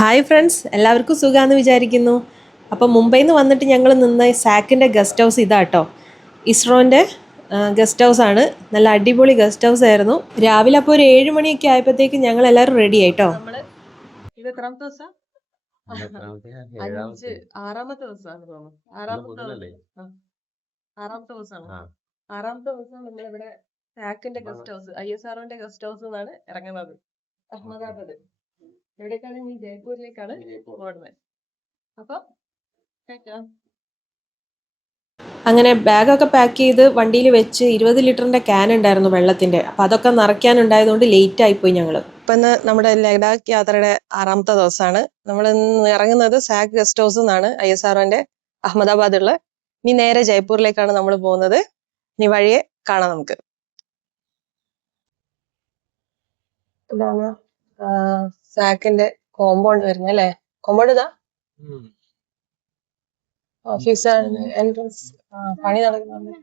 Hi friends, എല്ലാവർക്കും സുഖമാണെന്ന് വിചാരിക്കുന്നു. അപ്പോൾ മുംബൈയിൽ നിന്ന് വന്നിട്ട് ഞങ്ങൾ നിന്ന സാക്കിൻ്റെ ഗസ്റ്റ് ഹൗസ് ഇതാട്ടോ. ഇസ്രോൻ്റെ ഗസ്റ്റ് ഹൗസ് ആണ്. നല്ല അടിപൊളി ഗസ്റ്റ് ഹൗസ് ആയിരുന്നു. രാവിലെ അപ്പോൾ ഒരു 7 മണിയൊക്കെ ആയപ്പോഴത്തേക്ക് ഞങ്ങൾ എല്ലാവരും റെഡി ആയിട്ടോ. ഇത് എത്രാമത്തെ ദിവസം? ആറാമത്തെ ദിവസമാണ് തോന്നുന്നു. ആറാമത്തെ ദിവസമാണ്. ആറാമത്തെ ദിവസം നമ്മളിവിടെ സാക്കിന്റെ ഗസ്റ്റ് ഹൗസ്, ISROന്റെ ഗസ്റ്റ് ഹൗസ് എന്നാണ് ഇറങ്ങുന്നത്. അഹമ്മദാബാദ് എവിടേക്കാണ്? ഈ ജയ്പൂരിലേക്കാണ് ഓടുന്നത്. അപ്പൊ അങ്ങനെ ബാഗൊക്കെ പാക്ക് ചെയ്ത് വണ്ടിയിൽ വെച്ച് 20 ലിറ്ററിൻ്റെ ക്യാൻ ഉണ്ടായിരുന്നു വെള്ളത്തിൻ്റെ. അപ്പോൾ അതൊക്കെ നിറയ്ക്കാനുണ്ടായതുകൊണ്ട് ലേറ്റ് ആയിപ്പോയി ഞങ്ങൾ. ഇപ്പം ഇന്ന് നമ്മുടെ ലഡാക്ക് യാത്രയുടെ ആറാമത്തെ ദിവസമാണ്. നമ്മൾ ഇന്ന് ഇറങ്ങുന്നത് സാക്ക് ഗസ്റ്റ് ഹൗസ് എന്നാണ്, ISROന്റെ അഹമ്മദാബാദുള്ള. ഇനി നേരെ ജയ്പൂരിലേക്കാണ് നമ്മൾ പോകുന്നത്. ഇനി വഴിയെ കാണാം നമുക്ക്. ഇതാണ് സാക്കിന്റെ കോമ്പൗണ്ട് വരുന്നത് അല്ലേ? കോമ്പൗണ്ട് ഇതാ ഓഫീസ് എൻട്രൻസ്. പണി നടക്കുന്നുണ്ട്.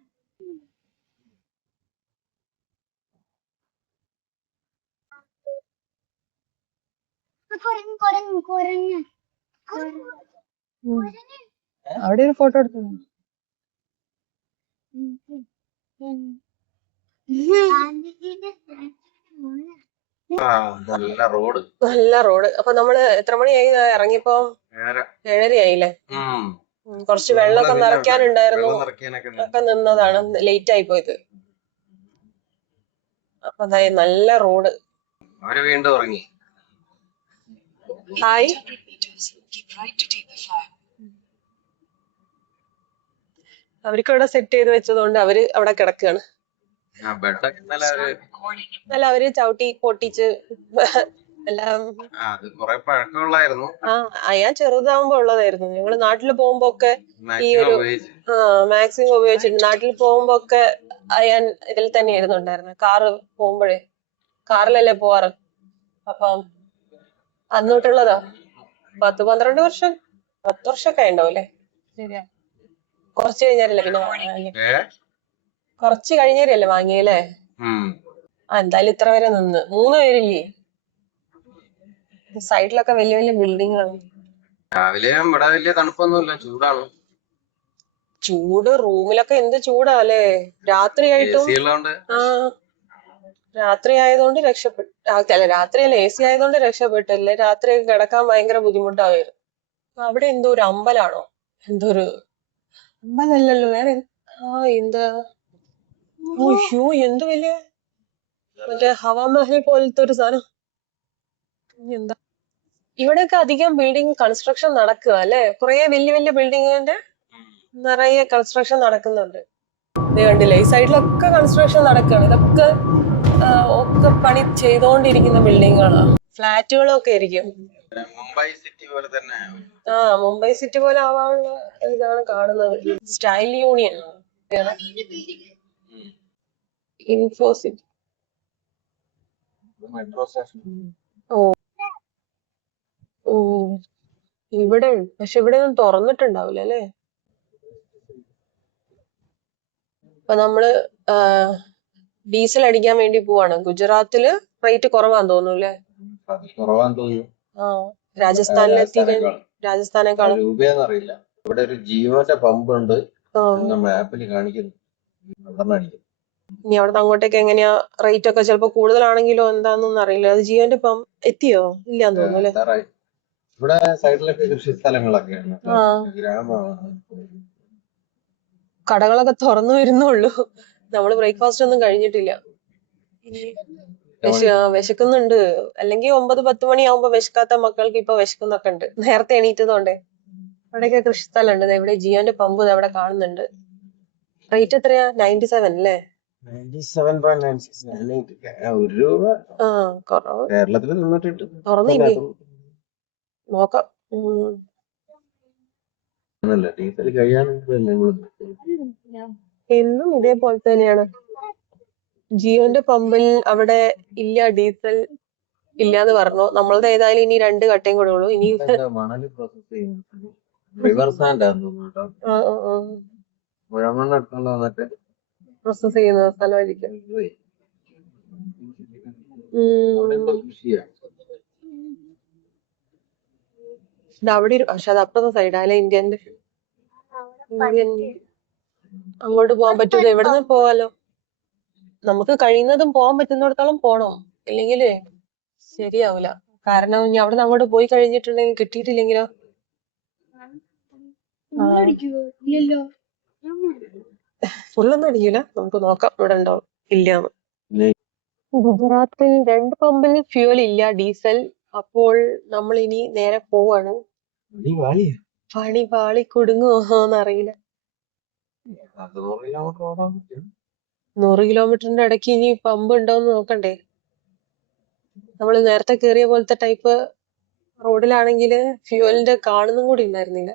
അവിടെ ഒരു ഫോട്ടോ എടുത്തു. നല്ല റോഡ്. അപ്പൊ നമ്മള് എത്ര മണിയായി ഇറങ്ങിയപ്പോ? 7:30 ആയില്ലേ? കുറച്ച് വെള്ളമൊക്കെ നിറയ്ക്കാനുണ്ടായിരുന്നു, ഒക്കെ നിന്നതാണ്, ലേറ്റ് ആയി പോയത്. അപ്പൊ അതായി നല്ല റോഡ്. വീണ്ടും ഇറങ്ങി. ഹായ്. അവർക്ക് ഇവിടെ സെറ്റ് ചെയ്ത് വെച്ചതുകൊണ്ട് അവര് അവിടെ കിടക്കുകയാണ്. അല്ല, അവര് ചവിട്ടി പൊട്ടിച്ച് എല്ലാം. ഞാൻ ചെറുതാവുമ്പോ ഉള്ളതായിരുന്നു. ഞങ്ങള് നാട്ടില് പോകുമ്പോ ഒക്കെ ഈ ഒരു മാക്സിമം ഉപയോഗിച്ചിട്ട്, നാട്ടിൽ പോകുമ്പോ ഒക്കെ അയാൻ ഇതിൽ തന്നെയായിരുന്നു ഉണ്ടായിരുന്നത്. കാറ് പോകുമ്പോഴേ കാറിലല്ലേ പോവാറ്. അപ്പം അന്നോട്ടുള്ളതാ. 10-12 വർഷം, 10 വർഷമൊക്കെ ഉണ്ടാവും അല്ലേ? ശരിയാ. കുറച്ച് കഴിഞ്ഞാലല്ലേ പിന്നെ കുറച്ച് കഴിഞ്ഞേരല്ലേ വാങ്ങിയല്ലേ? എന്തായാലും ഇത്ര വരെ നിന്ന്. 3 പേരില്ലേ? സൈഡിലൊക്കെ വലിയ വലിയ ബിൽഡിങ്ങാണ്. രാവിലെ ഇവിടെ വലിയ തണുപ്പൊന്നുമില്ല, ചൂടാണ്. ചൂട് റൂമിലൊക്കെ എന്ത് ചൂടാ അല്ലേ? രാത്രിയായിട്ടും. രാത്രി ആയതുകൊണ്ട് രക്ഷപ്പെട്ടു. അല്ല, രാത്രിയല്ല, AC ആയതുകൊണ്ട് രക്ഷപ്പെട്ടല്ലേ? രാത്രിയൊക്കെ കിടക്കാൻ ഭയങ്കര ബുദ്ധിമുട്ടായിരുന്നു. അവിടെ എന്തോ ഒരു അമ്പലാണോ? എന്തോ ഒരു അമ്പലല്ലല്ലോ, വേറെ എന്താ? ഓയ്യോ, എന്ത് വലിയ മറ്റേ ഹവാമഹൽ പോലത്തെ ഒരു സാധനം. എന്താ ഇവിടെയൊക്കെ അധികം ബിൽഡിംഗ് കൺസ്ട്രക്ഷൻ നടക്കുക അല്ലെ? കുറെ വലിയ വലിയ ബിൽഡിങ്ങിന്റെ നിറയെ കൺസ്ട്രക്ഷൻ നടക്കുന്നുണ്ട്. ഇത് കണ്ടില്ലേ, ഈ സൈഡിലൊക്കെ കൺസ്ട്രക്ഷൻ നടക്കുകയാണ്. ഇതൊക്കെ ഒക്കെ പണി ചെയ്തോണ്ടിരിക്കുന്ന ബിൽഡിങ്ങുകളാണ്, ഫ്ലാറ്റുകളൊക്കെ ആയിരിക്കും. മുംബൈ സിറ്റി പോലെ തന്നെ. മുംബൈ സിറ്റി പോലെ ആവാനുള്ള ഇതാണ് കാണുന്നത്. Style union, Infocity, metro station. ഇവിടെ പക്ഷെ ഇവിടെ ഒന്നും തുറന്നിട്ടുണ്ടാവില്ല അല്ലേ? അപ്പൊ നമ്മള് ഡീസൽ അടിക്കാൻ വേണ്ടി പോവാണ്. ഗുജറാത്തില് റേറ്റ് കുറവാന്ന് തോന്നുന്നു അല്ലേ? രാജസ്ഥാനേക്കാളും. രൂപയെന്നറിയില്ല. ഇവിടെ ഒരു ജിയോന്റെ പമ്പ് ഉണ്ട്, മാപ്പിൽ കാണിക്കുന്നു. ഇനി അവിടെ അങ്ങോട്ടേക്ക് എങ്ങനെയാ റേറ്റ് ഒക്കെ? ചിലപ്പോ കൂടുതലാണെങ്കിലോ എന്താന്നൊന്നും അറിയില്ല. അത് ജിയോന്റെ പമ്പ് എത്തിയോ? ഇല്ലാന്ന് തോന്നുന്നു അല്ലേ? ഇവിടെ സൈഡിലൊക്കെ കൃഷി സ്ഥലങ്ങളൊക്കെയാണ്, ഗ്രാമമാണ്. കടകളൊക്കെ തുറന്നു വരുന്നുള്ളൂ. നമ്മള് ബ്രേക്ക്ഫാസ്റ്റ് ഒന്നും കഴിഞ്ഞിട്ടില്ല. വിശക്കുന്നുണ്ട്. അല്ലെങ്കിൽ 9-10 മണിയാവുമ്പോ വിശക്കാത്ത മക്കൾക്ക് ഇപ്പൊ വിശക്കുന്നൊക്കെ ഉണ്ട്, നേരത്തെ എണീറ്റതുകൊണ്ടേ. അവിടെയൊക്കെ കൃഷി സ്ഥലമുണ്ട്. ഇവിടെ ജിയോന്റെ പമ്പ് അവിടെ കാണുന്നുണ്ട്. റേറ്റ് എത്രയാ? 97 അല്ലേ? 97.96. രൂപ കുറവ്. കേരളത്തില് 98. തുറന്നില്ലേ? നോക്കാം. ഡീസൽ കഴിയാണെങ്കിൽ എന്നും ഇതേപോലെ തന്നെയാണ്. ജിയോന്റെ പമ്പിൽ അവിടെ ഇല്ല, ഡീസൽ ഇല്ലാന്ന് പറഞ്ഞു. നമ്മളത് ഏതായാലും ഇനി 2 കട്ടയും കൂടെ ഉള്ളൂ. ഇനി മണല് പ്രോസസ് ചെയ്യുന്നു. റിവർ സാൻഡ് പ്രോസസ് ചെയ്യുന്ന സ്ഥലമായിരിക്കും. അവിടെ പക്ഷെ അത് അപ്പുറത്തെ സൈഡ് അല്ലെ ഇന്ത്യന്റെ. ഇന്ത്യൻ അങ്ങോട്ട് പോകാൻ പറ്റൂല. എവിടുന്ന് പോവാലോ? നമുക്ക് കഴിയുന്നതും പോകാൻ പറ്റുന്നിടത്തോളം പോണോ, ഇല്ലെങ്കിലേ ശരിയാവൂല. കാരണം ഇനി അവിടെ നിന്ന് അങ്ങോട്ട് പോയി കഴിഞ്ഞിട്ടുണ്ടെങ്കിൽ കിട്ടിയിട്ടില്ലെങ്കിലോ? ഫുള്ളൊന്നും അടിക്കൂല, നമുക്ക് നോക്കാം ഇവിടെ ഉണ്ടാവും ഇല്ലാന്ന്. ഗുജറാത്തിൽ 2 പമ്പിൽ ഫ്യൂൽ ഇല്ല, ഡീസൽ. അപ്പോൾ നമ്മൾ ഇനി നേരെ പോവാണ്. പണി പാളി കുടുങ്ങുമോന്നറിയില്ല. 100 കിലോമീറ്ററിന്റെ ഇടയ്ക്ക് ഇനി പമ്പ് ഉണ്ടോന്ന് നോക്കണ്ടേ? നമ്മൾ നേരത്തെ കേറിയ പോലത്തെ ടൈപ്പ് റോഡിലാണെങ്കിൽ ഫ്യൂവലിന്റെ കാണുന്നും കൂടി ഉണ്ടായിരുന്നില്ല.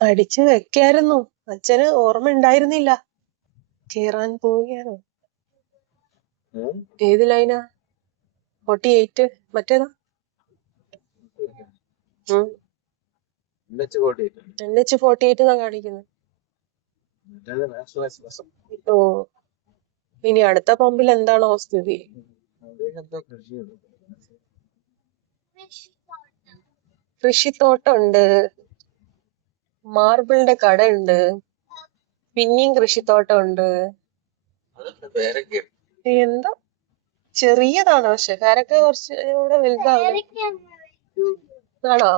അടിച്ചു വെക്കായിരുന്നു, അച്ഛന് ഓർമ്മ ഉണ്ടായിരുന്നില്ല. കേറാൻ പോവുകയാണ്. ഏത് ലൈനാ? 48 മറ്റേതാ? NH48 എന്നാ കാണിക്കുന്നത്. ഓ, ഇനി അടുത്ത പമ്പിൽ എന്താണോ സ്ഥിതി? കൃഷിത്തോട്ടം ഉണ്ട്, മാർബിളിന്റെ കട ഉണ്ട്, പിന്നെയും കൃഷിത്തോട്ടം ഉണ്ട്. എന്താ ചെറിയതാണ്, പക്ഷെ കാരക്ക കുറച്ച് ഇവിടെ വലുതാണ്. ആണോ?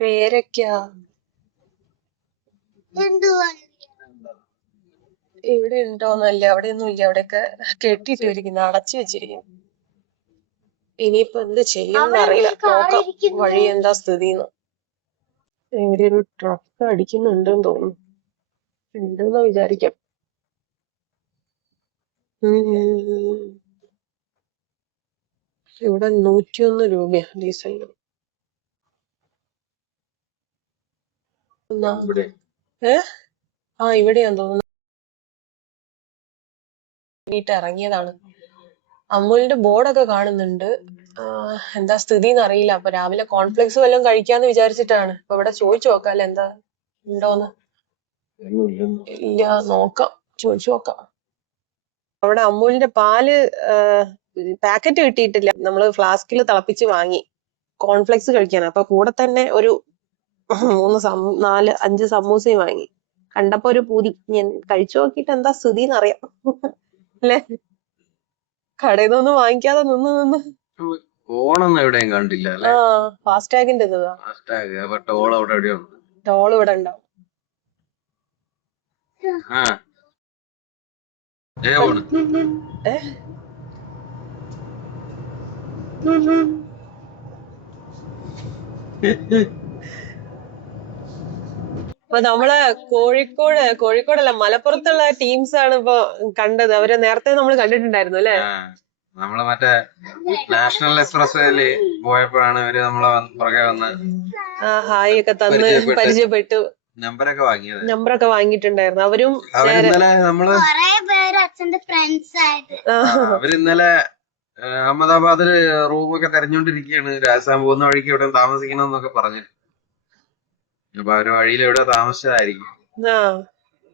പേരക്ക ഇവിടെ ഉണ്ടോന്നല്ല, അവിടെയൊന്നും ഇല്ല. അവിടെയൊക്കെ കെട്ടിയിട്ടിരിക്കുന്നു, അടച്ചു വെച്ചിരിക്കുന്നു. ഇനിയിപ്പോ എന്ത് ചെയ്യുമെന്ന് അറിയില്ല, നോക്കാം വഴി എന്താ സ്ഥിതിന്ന്. ഇവിടെ ഒരു ട്രക്ക് അടിക്കുന്നുണ്ടെന്ന് തോന്നുന്നു, ഉണ്ടെന്ന് വിചാരിക്കാം. ഇവിടെ 101 രൂപയാ ഡീസലിന്. ഇവിടെയാന്ന് തോന്നുന്നു. ഇറങ്ങിയതാണ്. അമ്മൂലിന്റെ ബോർഡൊക്കെ കാണുന്നുണ്ട്. എന്താ സ്ഥിതി അറിയില്ല. അപ്പൊ രാവിലെ കോൺഫ്ലെക്സ് വല്ലതും കഴിക്കാന്ന് വിചാരിച്ചിട്ടാണ്. അപ്പൊ ഇവിടെ ചോദിച്ചു നോക്കാം എന്താ ഉണ്ടോന്ന്. ഇല്ല, നോക്കാം, ചോദിച്ചു നോക്കാം. അവിടെ അമ്മൂലിന്റെ പാല് പാക്കറ്റ് കിട്ടിയിട്ടില്ല. നമ്മള് ഫ്ലാസ്കിൽ തിളപ്പിച്ച് വാങ്ങി കോൺഫ്ലെക്സ് കഴിക്കാനാണ്. അപ്പൊ കൂടെ തന്നെ ഒരു 4-5 സമൂസയും വാങ്ങി. കണ്ടപ്പോ ഒരു പൂതി, ഞാൻ കഴിച്ചു നോക്കിട്ട് എന്താ സ്ഥിതി അറിയാം അല്ലെ. കടയിൽ നിന്നൊന്നും വാങ്ങിക്കാതെ നിന്ന് ഓണൊന്നും എവിടെയും കണ്ടില്ല. ഫാസ്ടാഗിന്റെ ടോൾ ഇവിടെ ഉണ്ടാവും. അപ്പൊ നമ്മളെ കോഴിക്കോടല്ല, മലപ്പുറത്തുള്ള ടീംസ് ആണ് ഇപ്പൊ കണ്ടത്. അവരെ നേരത്തെ നമ്മൾ കണ്ടിട്ടുണ്ടായിരുന്നു അല്ലെ. നമ്മള് മറ്റേ നാഷണൽ എക്സ്പ്രസ് വേയില് പോയപ്പോഴാണ് ഇവര് നമ്മളെ പുറകെ വന്ന് ഹായ് ഒക്കെ തന്ന് പരിചയപ്പെട്ടു. നമ്പറൊക്കെ വാങ്ങിയിട്ടുണ്ടായിരുന്നു. അവരിന്നലെ അഹമ്മദാബാദില് റൂമൊക്കെ തെരഞ്ഞോണ്ടിരിക്കുകയാണ്. രാജസ്ഥാൻ പോകുന്ന വഴിക്ക് എവിടെ താമസിക്കണം എന്നൊക്കെ പറഞ്ഞു. അപ്പൊ അവര് വഴിയിൽ എവിടെ താമസിച്ചതായിരിക്കും.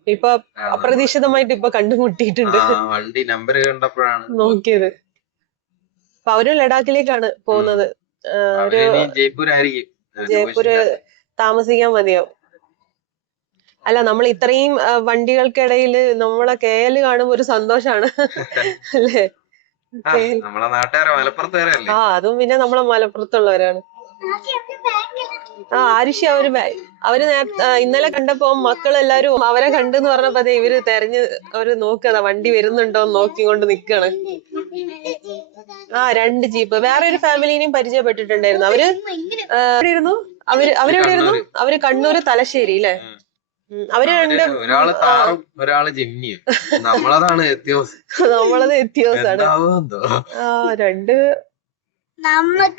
ഇപ്പൊ അപ്രതീക്ഷിതമായിട്ട് ഇപ്പൊ കണ്ടുമുട്ടിയിട്ടുണ്ട്. വണ്ടി നമ്പർ കണ്ടപ്പോഴാണ് നോക്കിയത്. അപ്പൊ അവരും ലഡാക്കിലേക്കാണ് പോകുന്നത്. ജയ്പൂര് താമസിക്കാൻ മതിയാവും. അല്ല, നമ്മൾ ഇത്രയും വണ്ടികൾക്കിടയിൽ നമ്മളെ KL കാണുമ്പോ ഒരു സന്തോഷാണ് അല്ലേ. അതും പിന്നെ നമ്മളെ മലപ്പുറത്തുള്ളവരാണ്. ആരുഷി അവര് ഇന്നലെ കണ്ടപ്പോ മക്കളെല്ലാരും അവരെ കണ്ടെന്ന് പറഞ്ഞപ്പോ ഇവര് അവര് നോക്കുക വണ്ടി വരുന്നുണ്ടോന്ന് നോക്കിക്കൊണ്ട് നിക്കാണ്. 2 ജീപ്പ്. വേറെ ഒരു ഫാമിലിനെയും പരിചയപ്പെട്ടിട്ടുണ്ടായിരുന്നു. അവരെവിടെയായിരുന്നു? അവര് കണ്ണൂര് തലശ്ശേരി അല്ലേ. അവര് ഒരാള് ജിമ്മിയും നമ്മളത് എത്തിയോസാണ്. 2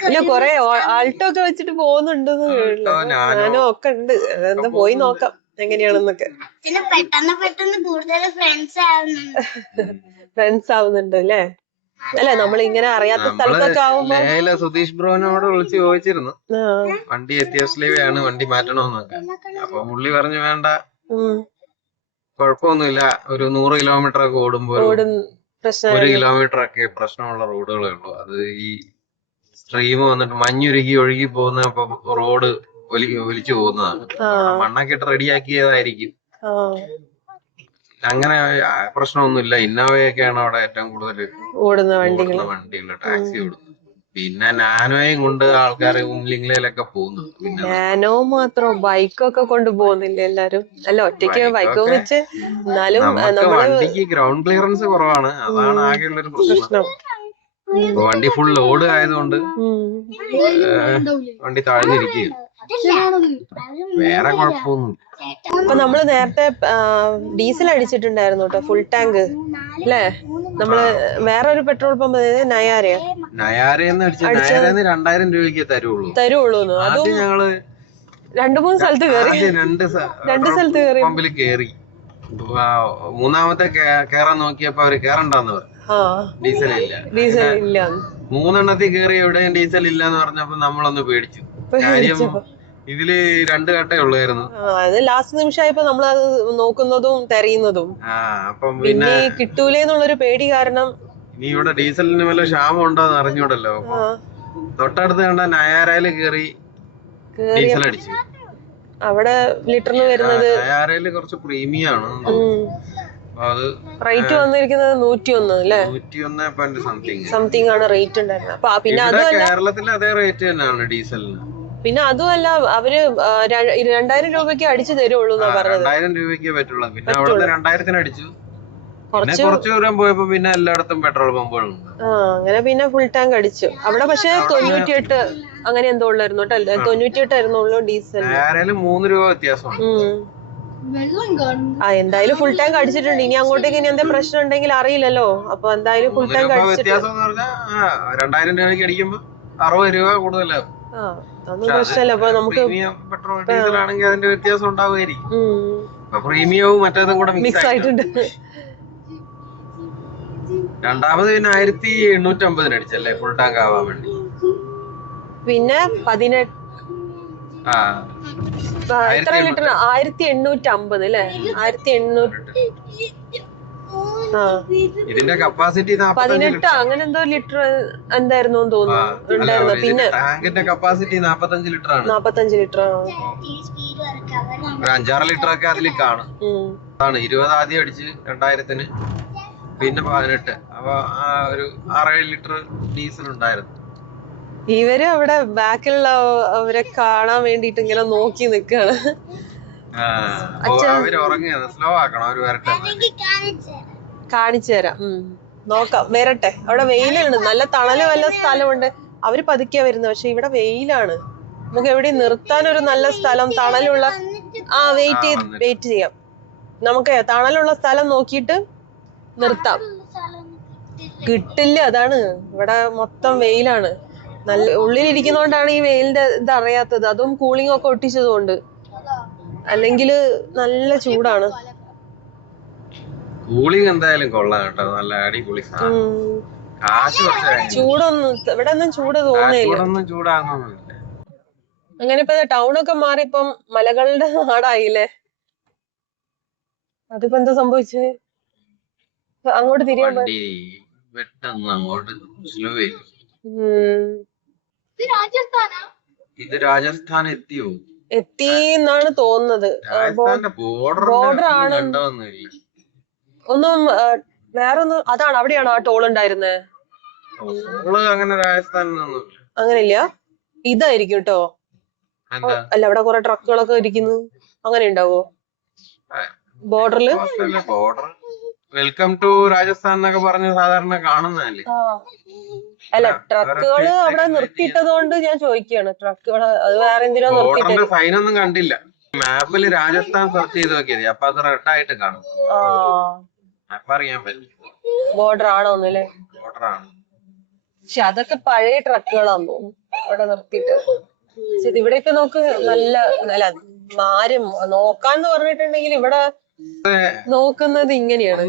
ഇല്ല, കൊറേ ആൾട്ടോ ഒക്കെ വെച്ചിട്ട് പോകുന്നുണ്ടെന്ന് കേട്ടില്ല. ഞാനും ഒക്കെ ഉണ്ട്. എന്താ പോയി നോക്കാം എങ്ങനെയാണെന്നൊക്കെ. പെട്ടെന്ന് കൂടുതൽ ഫ്രണ്ട്സ് ആവുന്നുണ്ട് അല്ലേ. അല്ലെ, നമ്മൾ ഇങ്ങനെ അറിയാത്ത സ്ഥലത്തൊക്കെ ആവുമ്പോ സുധീഷ് ബ്രോനോട് വിളിച്ച് ചോദിച്ചിരുന്നു വണ്ടി എത്തിയോസ്ലീവയാണ്, വണ്ടി മാറ്റണോന്നൊക്കെ. അപ്പൊ പുള്ളി പറഞ്ഞു വേണ്ട, കുഴപ്പമൊന്നുമില്ല, ഒരു 100 കിലോമീറ്റർ ഒക്കെ ഓടുമ്പോ പ്രശ്നമായിരുന്നു. കിലോമീറ്റർ ഒക്കെ പ്രശ്നമുള്ള റോഡുകളേ ഉള്ളൂ. അത് ഈ സ്ട്രീം വന്നിട്ട് മഞ്ഞുരുകി ഒഴുകി പോകുന്ന റോഡ് ഒലിച്ചു പോകുന്നതാണ്. മണ്ണൊക്കെ ഇട്ട് റെഡിയാക്കിയതായിരിക്കും. അങ്ങനെ പ്രശ്നമൊന്നുമില്ല. ഇന്നോവയൊക്കെയാണ് അവിടെ ഏറ്റവും കൂടുതൽ ഓടുന്ന വണ്ടികൾ, ടാക്സി ഓടുന്നത്. പിന്നെ നാനോയും കൊണ്ട് ആൾക്കാർ ഉംലിംഗ്ലയിലൊക്കെ പോകുന്നു. പിന്നെ നാനോ മാത്രം ബൈക്കൊക്കെ കൊണ്ടുപോകുന്നില്ല എല്ലാരും. അല്ല, ഒറ്റയ്ക്ക് ബൈക്ക് വെച്ച് എന്നാലും വണ്ടിക്ക് ഗ്രൗണ്ട് ക്ലിയറൻസ് കുറവാണ്. അതാണ് ആകെയുള്ളൊരു പ്രശ്നം. വണ്ടി ഫുൾ ലോഡ് ആയതുകൊണ്ട് വണ്ടി താഴ്ന്നിരിക്കുക. വേറെ കുഴപ്പമൊന്നും. അപ്പൊ നമ്മള് നേരത്തെ ഡീസൽ അടിച്ചിട്ടുണ്ടായിരുന്നു കേട്ടോ, ഫുൾ ടാങ്ക് അല്ലേ? നമ്മള് വേറൊരു പെട്രോൾ പമ്പ് നയാരയെന്ന് അടിച്ചത് 2000 രൂപയ്ക്ക് തരുള്ളൂ. അത് ഞങ്ങള് 2-3 സ്ഥലത്ത് കയറി. രണ്ട് സ്ഥലത്ത് കയറി പമ്പിൽ കയറി. മൂന്നാമത്തെ കേറാൻ നോക്കിയപ്പോ അവര് കേറണ്ടെന്ന് പറഞ്ഞു. ഡീസൽ ഇല്ല. 3 എണ്ണത്തിൽ കയറി എവിടെയും ഡീസൽ ഇല്ലാന്ന് പറഞ്ഞപ്പോ നമ്മളൊന്ന് പേടിച്ചു. കാര്യം ഇതില് 2 കട്ടേ ഉള്ളായിരുന്നു. അത് ലാസ്റ്റ് നിമിഷമായപ്പോ നമ്മളത് നോക്കുന്നതും തെരയുന്നതും. അപ്പം പിന്നെ കിട്ടൂലെന്നുള്ളൊരു പേടി കാരണം ഇനി ഇവിടെ ഡീസലിന് വല്ല ക്ഷാമം ഉണ്ടോന്ന് അറിഞ്ഞൂടല്ലോ. തൊട്ടടുത്ത് കണ്ട നയാരയില് കയറി ഡീസൽ അടിച്ചു. അവിടെ ലിറ്ററിന് വരുന്നത് നയാരയില് കുറച്ച് പ്രീമിയം ആണ്. അത് റേറ്റ് വന്നിരിക്കുന്നത് 101 അല്ലേ? 101 സംതിങ് ആണ് റേറ്റ് ഉണ്ടായിരുന്നത്. അപ്പൊ പിന്നെ അതുമല്ല, കേരളത്തിൽ അതേ റേറ്റ് തന്നെയാണ് ഡീസലിന്. പിന്നെ അതുമല്ല അവര് 2000 രൂപയ്ക്ക് അടിച്ചു തരുള്ളൂ എന്നാ പറഞ്ഞത്. 2000 രൂപയ്ക്ക് പറ്റുള്ളൂ. പിന്നെ അവിടെ 2000-ന് അടിച്ചു. കുറച്ച് ദൂരം പോയപ്പോ പിന്നെ എല്ലായിടത്തും പെട്രോൾ പമ്പുകളുണ്ട്. അങ്ങനെ പിന്നെ ഫുൾ ടാങ്ക് അടിച്ചു. അവിടെ പക്ഷെ 98 അങ്ങനെ എന്തോ ഉള്ളായിരുന്നു കേട്ടോ. 98 ആയിരുന്നുള്ളൂ ഡീസൽ. 3 രൂപ വ്യത്യാസമാണ്. എന്തായാലും ഫുൾ ടാങ്ക് അടിച്ചിട്ടുണ്ട്. ഇനി അങ്ങോട്ടേക്ക് ഇനി എന്താ പ്രശ്നം ഉണ്ടെങ്കിൽ അറിയില്ലല്ലോ. അപ്പൊ എന്തായാലും ഫുൾ ടാങ്ക് വ്യത്യാസം 2000 രൂപയ്ക്ക് അടിക്കുമ്പോ 60 രൂപ കൂടുതലാവും. അതൊന്നും പ്രശ്നമല്ല. അപ്പൊ നമുക്ക് പെട്രോൾ ഡീസൽ ആണെങ്കിൽ അതിന്റെ വ്യത്യാസം ഉണ്ടാവുമായിരിക്കും. പ്രീമിയവും മറ്റേതും കൂടെ മിക്സ് ആയിട്ടുണ്ട്. രണ്ടാമത് പിന്നെ 1850-ന് അടിച്ചല്ലേ ഫുൾ ടാങ്ക് ആവാൻ വേണ്ടി. പിന്നെ 18 എത്ര ലിറ്റർ? 1850 അല്ലേ? 1800. ഇതിന്റെ കപ്പാസിറ്റി 18 അങ്ങനെ എന്തോ ലിറ്റർ എന്തായിരുന്നു തോന്നുന്നു. പിന്നെ ടാങ്കിന്റെ കപ്പാസിറ്റി 45 ലിറ്റർ ആണ്. 45 ലിറ്റർ. ഒരു 5-6 ലിറ്റർ ഒക്കെ അതിൽ കാണും. 20 ആദ്യം അടിച്ച് 2000-ന്, പിന്നെ 18. അപ്പൊ ഒരു 6-7 ലിറ്റർ ഡീസൽ ഉണ്ടായിരുന്നു. ഇവര് അവിടെ ബാക്കിലുള്ള അവരെ കാണാൻ വേണ്ടിട്ട് ഇങ്ങനെ നോക്കി നിക്കാണ്. അവര് ഉറങ്ങിയത്. സ്ലോ ആക്കണം. അവര് വരട്ടെ, കാണിച്ചു തരാം. നോക്കാം, വരട്ടെ. അവിടെ വെയിലാണ്, നല്ല തണല് വല്ല സ്ഥലമുണ്ട്. അവര് പതുക്കിയാ വരുന്നത്. പക്ഷെ ഇവിടെ വെയിലാണ്. നമുക്ക് എവിടെയും നിർത്താൻ ഒരു നല്ല സ്ഥലം, തണലുള്ള വെയിറ്റ് ചെയ്യാം. നമുക്ക് തണലുള്ള സ്ഥലം നോക്കിയിട്ട് നിർത്താം. കിട്ടില്ല, അതാണ്. ഇവിടെ മൊത്തം വെയിലാണ്. നല്ല ഉള്ളിലിരിക്കുന്നോണ്ടാണ് ഈ വെയിലിന്റെ ഇത് അറിയാത്തത്. അതും കൂളിംഗ് ഒക്കെ ഒട്ടിച്ചതുകൊണ്ട്. അല്ലെങ്കില് നല്ല ചൂടാണ്. കൂളിംഗ് എന്തായാലും കൊള്ളാം കേട്ടോ. നല്ല അടിപൊളി ചൂടൊന്നും ഇവിടെ ഒന്നും ചൂട് തോന്നില്ല. ചൂടാകുന്നില്ല. അങ്ങനെ ഇപ്പൊ ടൗണൊക്കെ മാറി ഇപ്പം മലകളുടെ നാടായില്ലേ? അതിപ്പോ എന്താ സംഭവിച്ചത്? അങ്ങോട്ട് തിരിയാൻ ഇത് രാജസ്ഥാൻ എത്തിന്നാണ് തോന്നുന്നത്. ബോർഡർ ആണ്. ഒന്നും വേറൊന്നും. അതാണ്, അവിടെയാണോ ആ ടോൾ ഉണ്ടായിരുന്നത്? അങ്ങനെയില്ല, ഇതായിരിക്കും കേട്ടോ. അല്ല, അവിടെ കുറെ ട്രക്കുകളൊക്കെ ഇരിക്കുന്നു. അങ്ങനെ ഉണ്ടാവോ ബോർഡറില്? വെൽക്കം ടു രാജസ്ഥാൻ എന്നൊക്കെ പറഞ്ഞ് സാധാരണ കാണുന്നതല്ലേ. അല്ല, ട്രക്കുകൾ അവിടെ നിർത്തിയിട്ടത് കൊണ്ട് ഞാൻ ചോദിക്കുകയാണ്. ട്രക്കുകൾ അത് വേറെ എന്തിനാ നിർത്തിയിട്ടത്? സൈനൊന്നും കണ്ടില്ല. മാപ്പില് രാജസ്ഥാൻ സെർച്ച് ചെയ്ത് നോക്കിയത്. അപ്പൊ അത് റെഡ് ആയിട്ട് കാണും. അപ്പൊ അറിയാൻ പറ്റും ബോർഡർ ആണോന്നല്ലേ. ബോർഡർ ആണ്. പക്ഷെ അതൊക്കെ പഴയ ട്രക്കുകളാന്ന് തോന്നുന്നു അവിടെ നിർത്തിയിട്ട്. ഇവിടെയൊക്കെ നോക്ക്, നല്ല ആരും നോക്കാന്ന് പറഞ്ഞിട്ടുണ്ടെങ്കിൽ ഇവിടെ നോക്കുന്നത് ഇങ്ങനെയാണ്.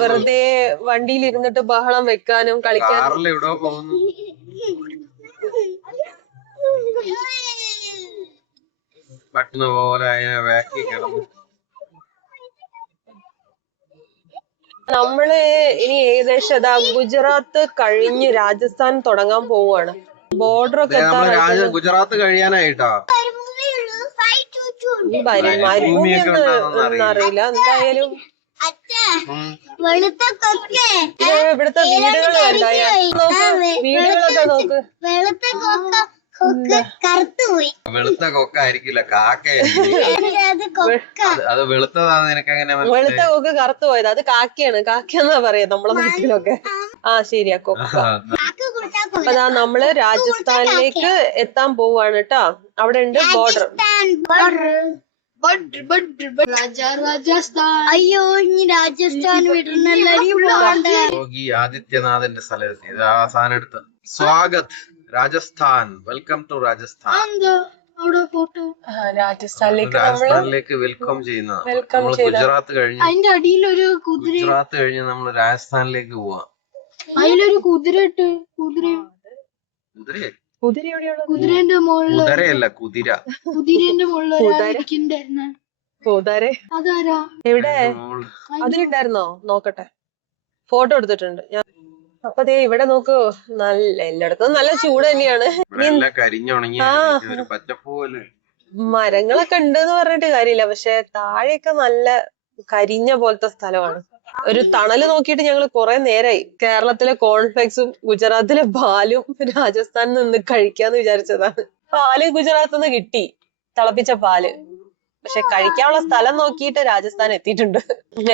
വെറുതെ വണ്ടിയിൽ ഇരുന്നിട്ട് ബഹളം വെക്കാനും കളിക്കാനും. നമ്മള് ഇനി ഏകദേശം ഗുജറാത്ത് കഴിഞ്ഞ് രാജസ്ഥാൻ തുടങ്ങാൻ പോവാണ്. ബോർഡർ ഒക്കെ എത്താറായിട്ട് ഗുജറാത്ത് കഴിയാനായിട്ടോ. മരുഭൂമി ഒന്നും അറിയില്ല. എന്തായാലും ഇവിടുത്തെ വീടുകൾ കണ്ട, വീടുകളൊക്കെ നോക്ക്. വെളുത്ത കൊക്കായിരിക്കില്ല, അത് വെളുത്തതാണ്. നിനക്ക് എങ്ങനെ വെളുത്ത കൊക്ക് കറുത്തു പോയത്? അത് കാക്കയാണ്. കാക്കയെന്നാ പറയാ നമ്മളെ നാട്ടിലൊക്കെ. ശരിയാ, കൊക്ക. അപ്പൊ നമ്മള് രാജസ്ഥാനിലേക്ക് എത്താൻ പോവാണ് കേട്ടോ. അവിടെ ഉണ്ട് ബോർഡർ. അയ്യോ, ഇനി രാജസ്ഥാൻ യോഗി ആദിത്യനാഥിന്റെ സ്ഥലത്ത് ഇത് അവസാനം എടുത്ത സ്വാഗത് രാജസ്ഥാൻ. Welcome to Rajasthan. രാജസ്ഥാനിലേക്ക് വെൽക്കം ചെയ്യുന്ന. ഗുജറാത്ത് കഴിഞ്ഞ് നമ്മൾ രാജസ്ഥാനിലേക്ക് പോവാ. അതിലൊരു കുതിരട്ട് കുതിരയല്ല, കുതിര. കുതിരന്റെ കുതിര എവിടെ? അതിലുണ്ടായിരുന്നോ? നോക്കട്ടെ, ഫോട്ടോ എടുത്തിട്ടുണ്ട് ഞാൻ. അപ്പൊ ദേ ഇവിടെ നോക്കൂ, നല്ല എല്ലായിടത്തും നല്ല ചൂട് തന്നെയാണ്. മരങ്ങളൊക്കെ ഉണ്ടെന്ന് പറഞ്ഞിട്ട് കാര്യമില്ല, പക്ഷെ താഴെയൊക്കെ നല്ല കരിഞ്ഞ പോലത്തെ സ്ഥലമാണ്. ഒരു തണല് നോക്കിയിട്ട് ഞങ്ങൾ കുറെ നേരമായി. കേരളത്തിലെ കോൺഫ്ലെക്സും ഗുജറാത്തിലെ പാലും രാജസ്ഥാനിൽ നിന്ന് കഴിക്കാന്ന് വിചാരിച്ചതാണ്. പാല് ഗുജറാത്തിൽ നിന്ന് കിട്ടി, തിളപ്പിച്ച പാല്. പക്ഷെ കഴിക്കാനുള്ള സ്ഥലം നോക്കിയിട്ട് രാജസ്ഥാൻ എത്തിയിട്ടുണ്ട്.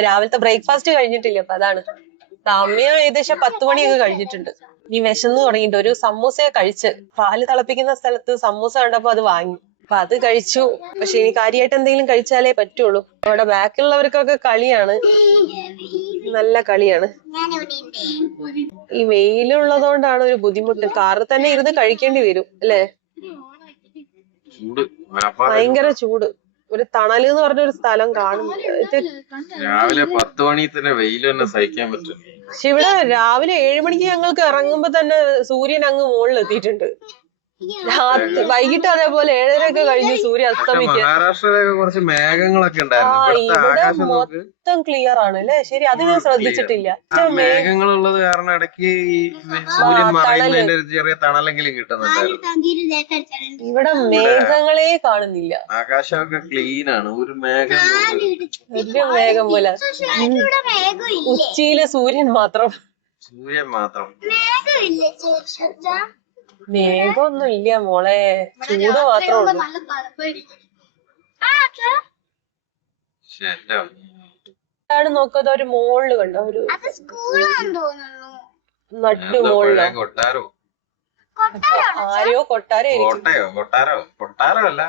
രാവിലത്തെ ബ്രേക്ക്ഫാസ്റ്റ് കഴിഞ്ഞിട്ടില്ല, അപ്പൊ അതാണ്. സമയം ഏകദേശം 10 മണിയൊക്കെ കഴിഞ്ഞിട്ടുണ്ട്. നീ വിശന്ന് തുടങ്ങിയിട്ട് ഒരു സമൂസയെ കഴിച്ച്. പാല് തിളപ്പിക്കുന്ന സ്ഥലത്ത് സമൂസ കണ്ടപ്പോ അത് വാങ്ങി. അപ്പൊ അത് കഴിച്ചു. പക്ഷെ ഇനി കാര്യമായിട്ട് എന്തെങ്കിലും കഴിച്ചാലേ പറ്റുള്ളൂ. അവിടെ ബാക്കിലുള്ളവർക്കൊക്കെ കളിയാണ്, നല്ല കളിയാണ്. ഈ വെയിലുള്ളതുകൊണ്ടാണ് ഒരു ബുദ്ധിമുട്ട്. കാറിൽ തന്നെ ഇരുന്ന് കഴിക്കേണ്ടി വരും അല്ലേ? ഭയങ്കര ചൂട്. ഒരു തണല് എന്ന് പറഞ്ഞൊരു സ്ഥലം കാണും. രാവിലെ 10 മണി തന്നെ വെയിൽ തന്നെ സഹിക്കാൻ പറ്റും. പക്ഷെ ഇവിടെ രാവിലെ 7 മണിക്ക് ഞങ്ങൾക്ക് ഇറങ്ങുമ്പോ തന്നെ സൂര്യൻ അങ്ങ് മുകളിൽ എത്തിയിട്ടുണ്ട്. വൈകിട്ട് അതേപോലെ 7:30 കഴിഞ്ഞ് സൂര്യൻ അസ്തമിക്കാൻ. മഹാരാഷ്ട്രയിലൊക്കെ കുറച്ച് മേഘങ്ങളൊക്കെ ഇവിടെ മൊത്തം ക്ലിയർ ആണ് അല്ലേ? ശരി, അത് ഞാൻ ശ്രദ്ധിച്ചിട്ടില്ല. മേഘങ്ങളുള്ളത് കാരണം ഇടയ്ക്ക് ഈ സൂര്യൻ മറയുന്നതിന്റെ ഒരു ചെറിയ തണലെങ്കിലും കിട്ടുന്നുണ്ടായിരുന്നു. ഇവിടെ മേഘങ്ങളെ കാണുന്നില്ല. ആകാശമൊക്കെ ക്ലീൻ ആണ്, ഒരു മേഘം പോലെ. ഉച്ചയിലെ സൂര്യൻ മാത്രം. മേഘമൊന്നും ഇല്ല മോളെ, ചൂട് മാത്രമേ ഉള്ളൂ. നോക്കാതെ ഒരു മോളില് കണ്ടോ, ഒരു നട്ടു മോളിലോ ആരെയോ കൊട്ടാരോ അല്ല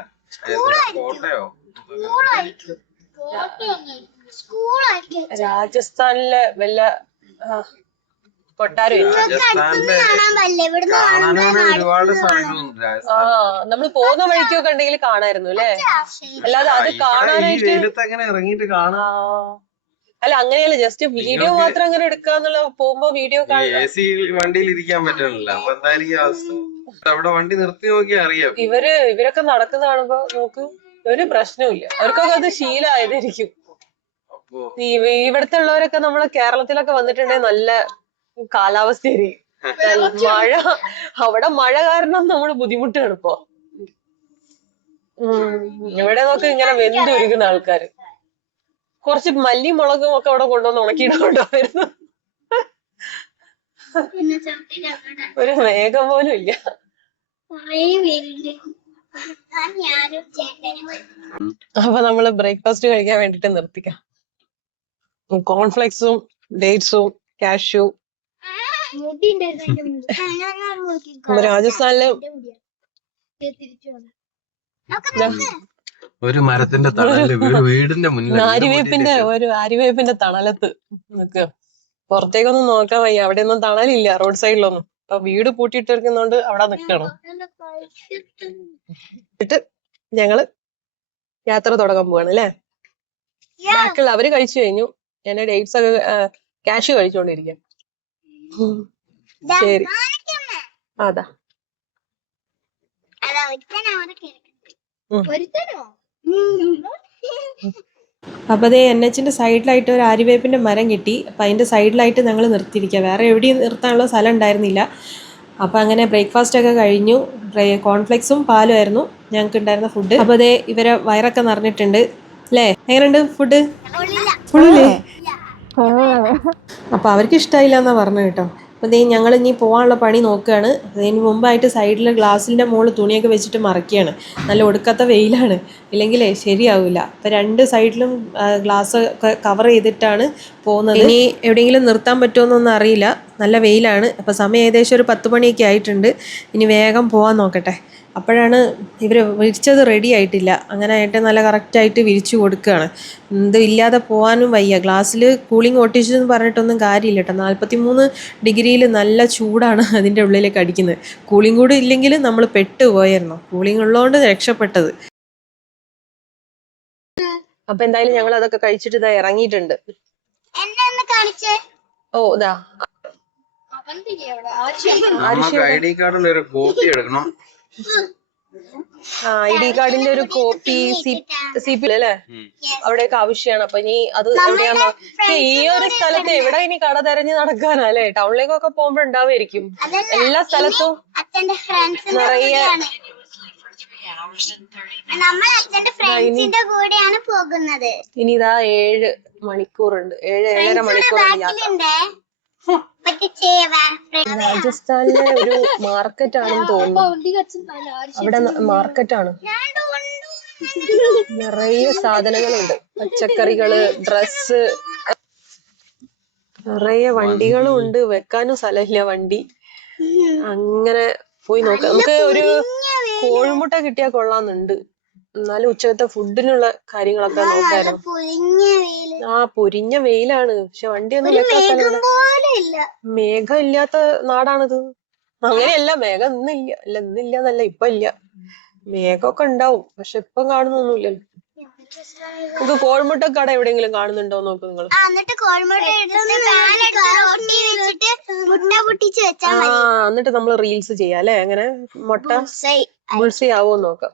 രാജസ്ഥാനിലെ വല്ല കൊട്ടാരം. നമ്മള് പോകുന്ന വഴിക്കൊക്കെ ഉണ്ടെങ്കിൽ കാണായിരുന്നു അല്ലേ? അല്ലാതെ അത് കാണാനായിട്ട് അല്ല, അങ്ങനെയല്ല, ജസ്റ്റ് വീഡിയോ മാത്രം അങ്ങനെ എടുക്കാന്നുള്ള. പോകുമ്പോ വീഡിയോ വണ്ടിയിൽ ഇരിക്കാൻ പറ്റില്ല. അവിടെ വണ്ടി നിർത്തി നോക്കി അറിയാം. ഇവരൊക്കെ നടക്കുന്ന കാണുമ്പോ നോക്ക്, ഒരു പ്രശ്നവുമില്ല. അവർക്കൊക്കെ അത് ശീലമായതായിരിക്കും. ഇവിടത്തെ ഉള്ളവരൊക്കെ നമ്മള് കേരളത്തിലൊക്കെ വന്നിട്ടുണ്ടെങ്കിൽ നല്ല കാലാവസ്ഥയായിരിക്കും. മഴ, അവിടെ മഴ കാരണം നമ്മള് ബുദ്ധിമുട്ടാണ് ഇപ്പൊ. ഇവിടെ നോക്ക്, ഇങ്ങനെ വെന്തുരുക്കുന്ന ആൾക്കാര്. കുറച്ച് മല്ലി മുളകും ഒക്കെ അവിടെ കൊണ്ടുവന്ന് ഉണക്കിയിട്ടുണ്ടായിരുന്നു. ഒരു മേഘം പോലും ഇല്ല. അപ്പൊ നമ്മള് ബ്രേക്ക്ഫാസ്റ്റ് കഴിക്കാൻ വേണ്ടിട്ട് നിർത്തിക്കാം. കോൺഫ്ലെക്സും ഡേറ്റ്സും കാഷ്യൂ. രാജസ്ഥാനില് ഒരു മരത്തിന്റെ തണല്, വീടിന്റെ മുന്നിൽ ആര്യവേപ്പിന്റെ തണലത്ത് നിൽക്കുക. പുറത്തേക്കൊന്നും നോക്കാൻ വയ്യ, അവിടെ ഒന്നും തണലില്ല റോഡ് സൈഡിലൊന്നും. അപ്പൊ വീട് പൂട്ടിയിട്ടിരിക്കുന്നോണ്ട് അവിടെ നിക്കണം. എന്നിട്ട് ഞങ്ങള് യാത്ര തുടങ്ങാൻ പോവാണ് അല്ലേ? ബാക്കിയുള്ള അവര് കഴിച്ചു കഴിഞ്ഞു. ഞാൻ ഡേറ്റ്സ് ഒക്കെ കാഷ്യൂ കഴിച്ചോണ്ടിരിക്കാം. ശരി, അതാ അപ്പോൾ അതേ NHന്റെ സൈഡിലായിട്ട് ഒരു ആര്യവേപ്പിൻ്റെ മരം കിട്ടി. അപ്പോൾ അതിൻ്റെ സൈഡിലായിട്ട് ഞങ്ങൾ നിർത്തിയിരിക്കുക. വേറെ എവിടെയും നിർത്താനുള്ള സ്ഥലം ഉണ്ടായിരുന്നില്ല. അപ്പോൾ അങ്ങനെ ബ്രേക്ക്ഫാസ്റ്റ് ഒക്കെ കഴിഞ്ഞു. കോൺഫ്ലെക്സും പാലും ആയിരുന്നു ഞങ്ങൾക്ക് ഉണ്ടായിരുന്ന ഫുഡ്. അപ്പോൾ അതേ ഇവരെ വയറൊക്കെ നിറഞ്ഞിട്ടുണ്ട് അല്ലേ? എങ്ങനെയുണ്ട് ഫുഡ്? ഫുള്ളില്ലേ? അപ്പോൾ അവർക്ക് ഇഷ്ടമായില്ല എന്നാണ് പറഞ്ഞത് കേട്ടോ. അപ്പോൾ ദേ ഞങ്ങൾ ഇനി പോകാനുള്ള പണി നോക്കുകയാണ്. അതിന് മുമ്പായിട്ട് സൈഡിൽ ഗ്ലാസിൻ്റെ മുകളിൽ തുണിയൊക്കെ വെച്ചിട്ട് മറക്കുകയാണ്. നല്ല ഒടുക്കത്തെ വെയിലാണ്, ഇല്ലെങ്കിലേ ശരിയാവില്ല. അപ്പോൾ രണ്ട് സൈഡിലും ഗ്ലാസ് കവർ ചെയ്തിട്ടാണ് പോകുന്നത്. ഇനി എവിടെയെങ്കിലും നിർത്താൻ പറ്റുമോയെന്നൊന്നും അറിയില്ല, നല്ല വെയിലാണ്. അപ്പോൾ സമയം ഏകദേശം ഒരു 10 മണിയൊക്കെ ആയിട്ടുണ്ട്. ഇനി വേഗം പോകാൻ നോക്കട്ടെ. അപ്പോഴാണ് ഇവർ വിരിച്ചത് റെഡി ആയിട്ടില്ല. അങ്ങനെ ആയിട്ട് നല്ല കറക്റ്റായിട്ട് വിരിച്ചു കൊടുക്കുകയാണ്. ഇത് ഇല്ലാതെ പോകാനും വയ്യ. ഗ്ലാസ്സിൽ കൂളിംഗ് ഒട്ടിച്ചെന്ന് പറഞ്ഞിട്ടൊന്നും കാര്യമില്ല കേട്ടോ. 43 ഡിഗ്രിയിൽ നല്ല ചൂടാണ് അതിൻ്റെ ഉള്ളിലേക്ക് അടിക്കുന്നത്. കൂളിംഗ് കൂടി ഇല്ലെങ്കിൽ നമ്മൾ പെട്ടുപോയായിരുന്നു. കൂളിംഗ് ഉള്ളതുകൊണ്ട് രക്ഷപ്പെട്ടത്. അപ്പൊ എന്തായാലും ഞങ്ങൾ അതൊക്കെ കഴിച്ചിട്ട് ഇതാ ഇറങ്ങിയിട്ടുണ്ട്. ഓ ഇതാ നമുക്ക് ID കാർഡിൽ ഒരു കോപ്പി എടുക്കണം. ID കാർഡിന്റെ ഒരു കോപ്പി CP അല്ലേ, അവിടെയൊക്കെ ആവശ്യമാണ്. അപ്പൊ ഇനി അത് എവിടെയാണോ ഈ ഒരു സ്ഥലത്ത് എവിടെ ഇനി കട തെരഞ്ഞു നടക്കാനല്ലേ? ടൗണിലേക്കൊക്കെ പോകുമ്പോ ഉണ്ടാവുമായിരിക്കും എല്ലാ സ്ഥലത്തും നിറയെ. ഇനി ഇതാ 7 മണിക്കൂറുണ്ട്, 7-7.5 മണിക്കൂറുണ്ട് യാത്ര. രാജസ്ഥാനിലെ ഒരു മാർക്കറ്റ് ആണെന്ന് തോന്നുന്നു. അവിടെ മാർക്കറ്റാണ്, നിറയെ സാധനങ്ങളുണ്ട്, പച്ചക്കറികള്, ഡ്രസ്സ്, നിറയെ വണ്ടികളും ഉണ്ട്. വെക്കാനും സ്ഥലമില്ല വണ്ടി. അങ്ങനെ പോയി നോക്കാം. നമുക്ക് ഒരു കോഴിമുട്ട കിട്ടിയാൽ കൊള്ളാന്നുണ്ട്. എന്നാലും ഉച്ചക്കത്തെ ഫുഡിനുള്ള കാര്യങ്ങളൊക്കെ നോക്കായിരുന്നു. പൊരിഞ്ഞ വെയിലാണ്, പക്ഷെ വണ്ടിയൊന്നും വെക്കാൻ സ്ഥലമില്ല. മേഘം ഇല്ലാത്ത നാടാണിത്. അങ്ങനെയല്ല, മേഘം ഇന്നില്ല എന്നല്ല, ഇപ്പൊ ഇല്ല. മേഘമൊക്കെ ഉണ്ടാവും, പക്ഷെ ഇപ്പം കാണുന്നൊന്നുമില്ലല്ലോ. നമുക്ക് കോഴിമുട്ട കട എവിടെയെങ്കിലും കാണുന്നുണ്ടോ നോക്ക് നിങ്ങൾ. എന്നിട്ട് നമ്മൾ റീൽസ് ചെയ്യാം അല്ലെ? എങ്ങനെ മുട്ട ബുൾസൈ ആവോ നോക്കാം.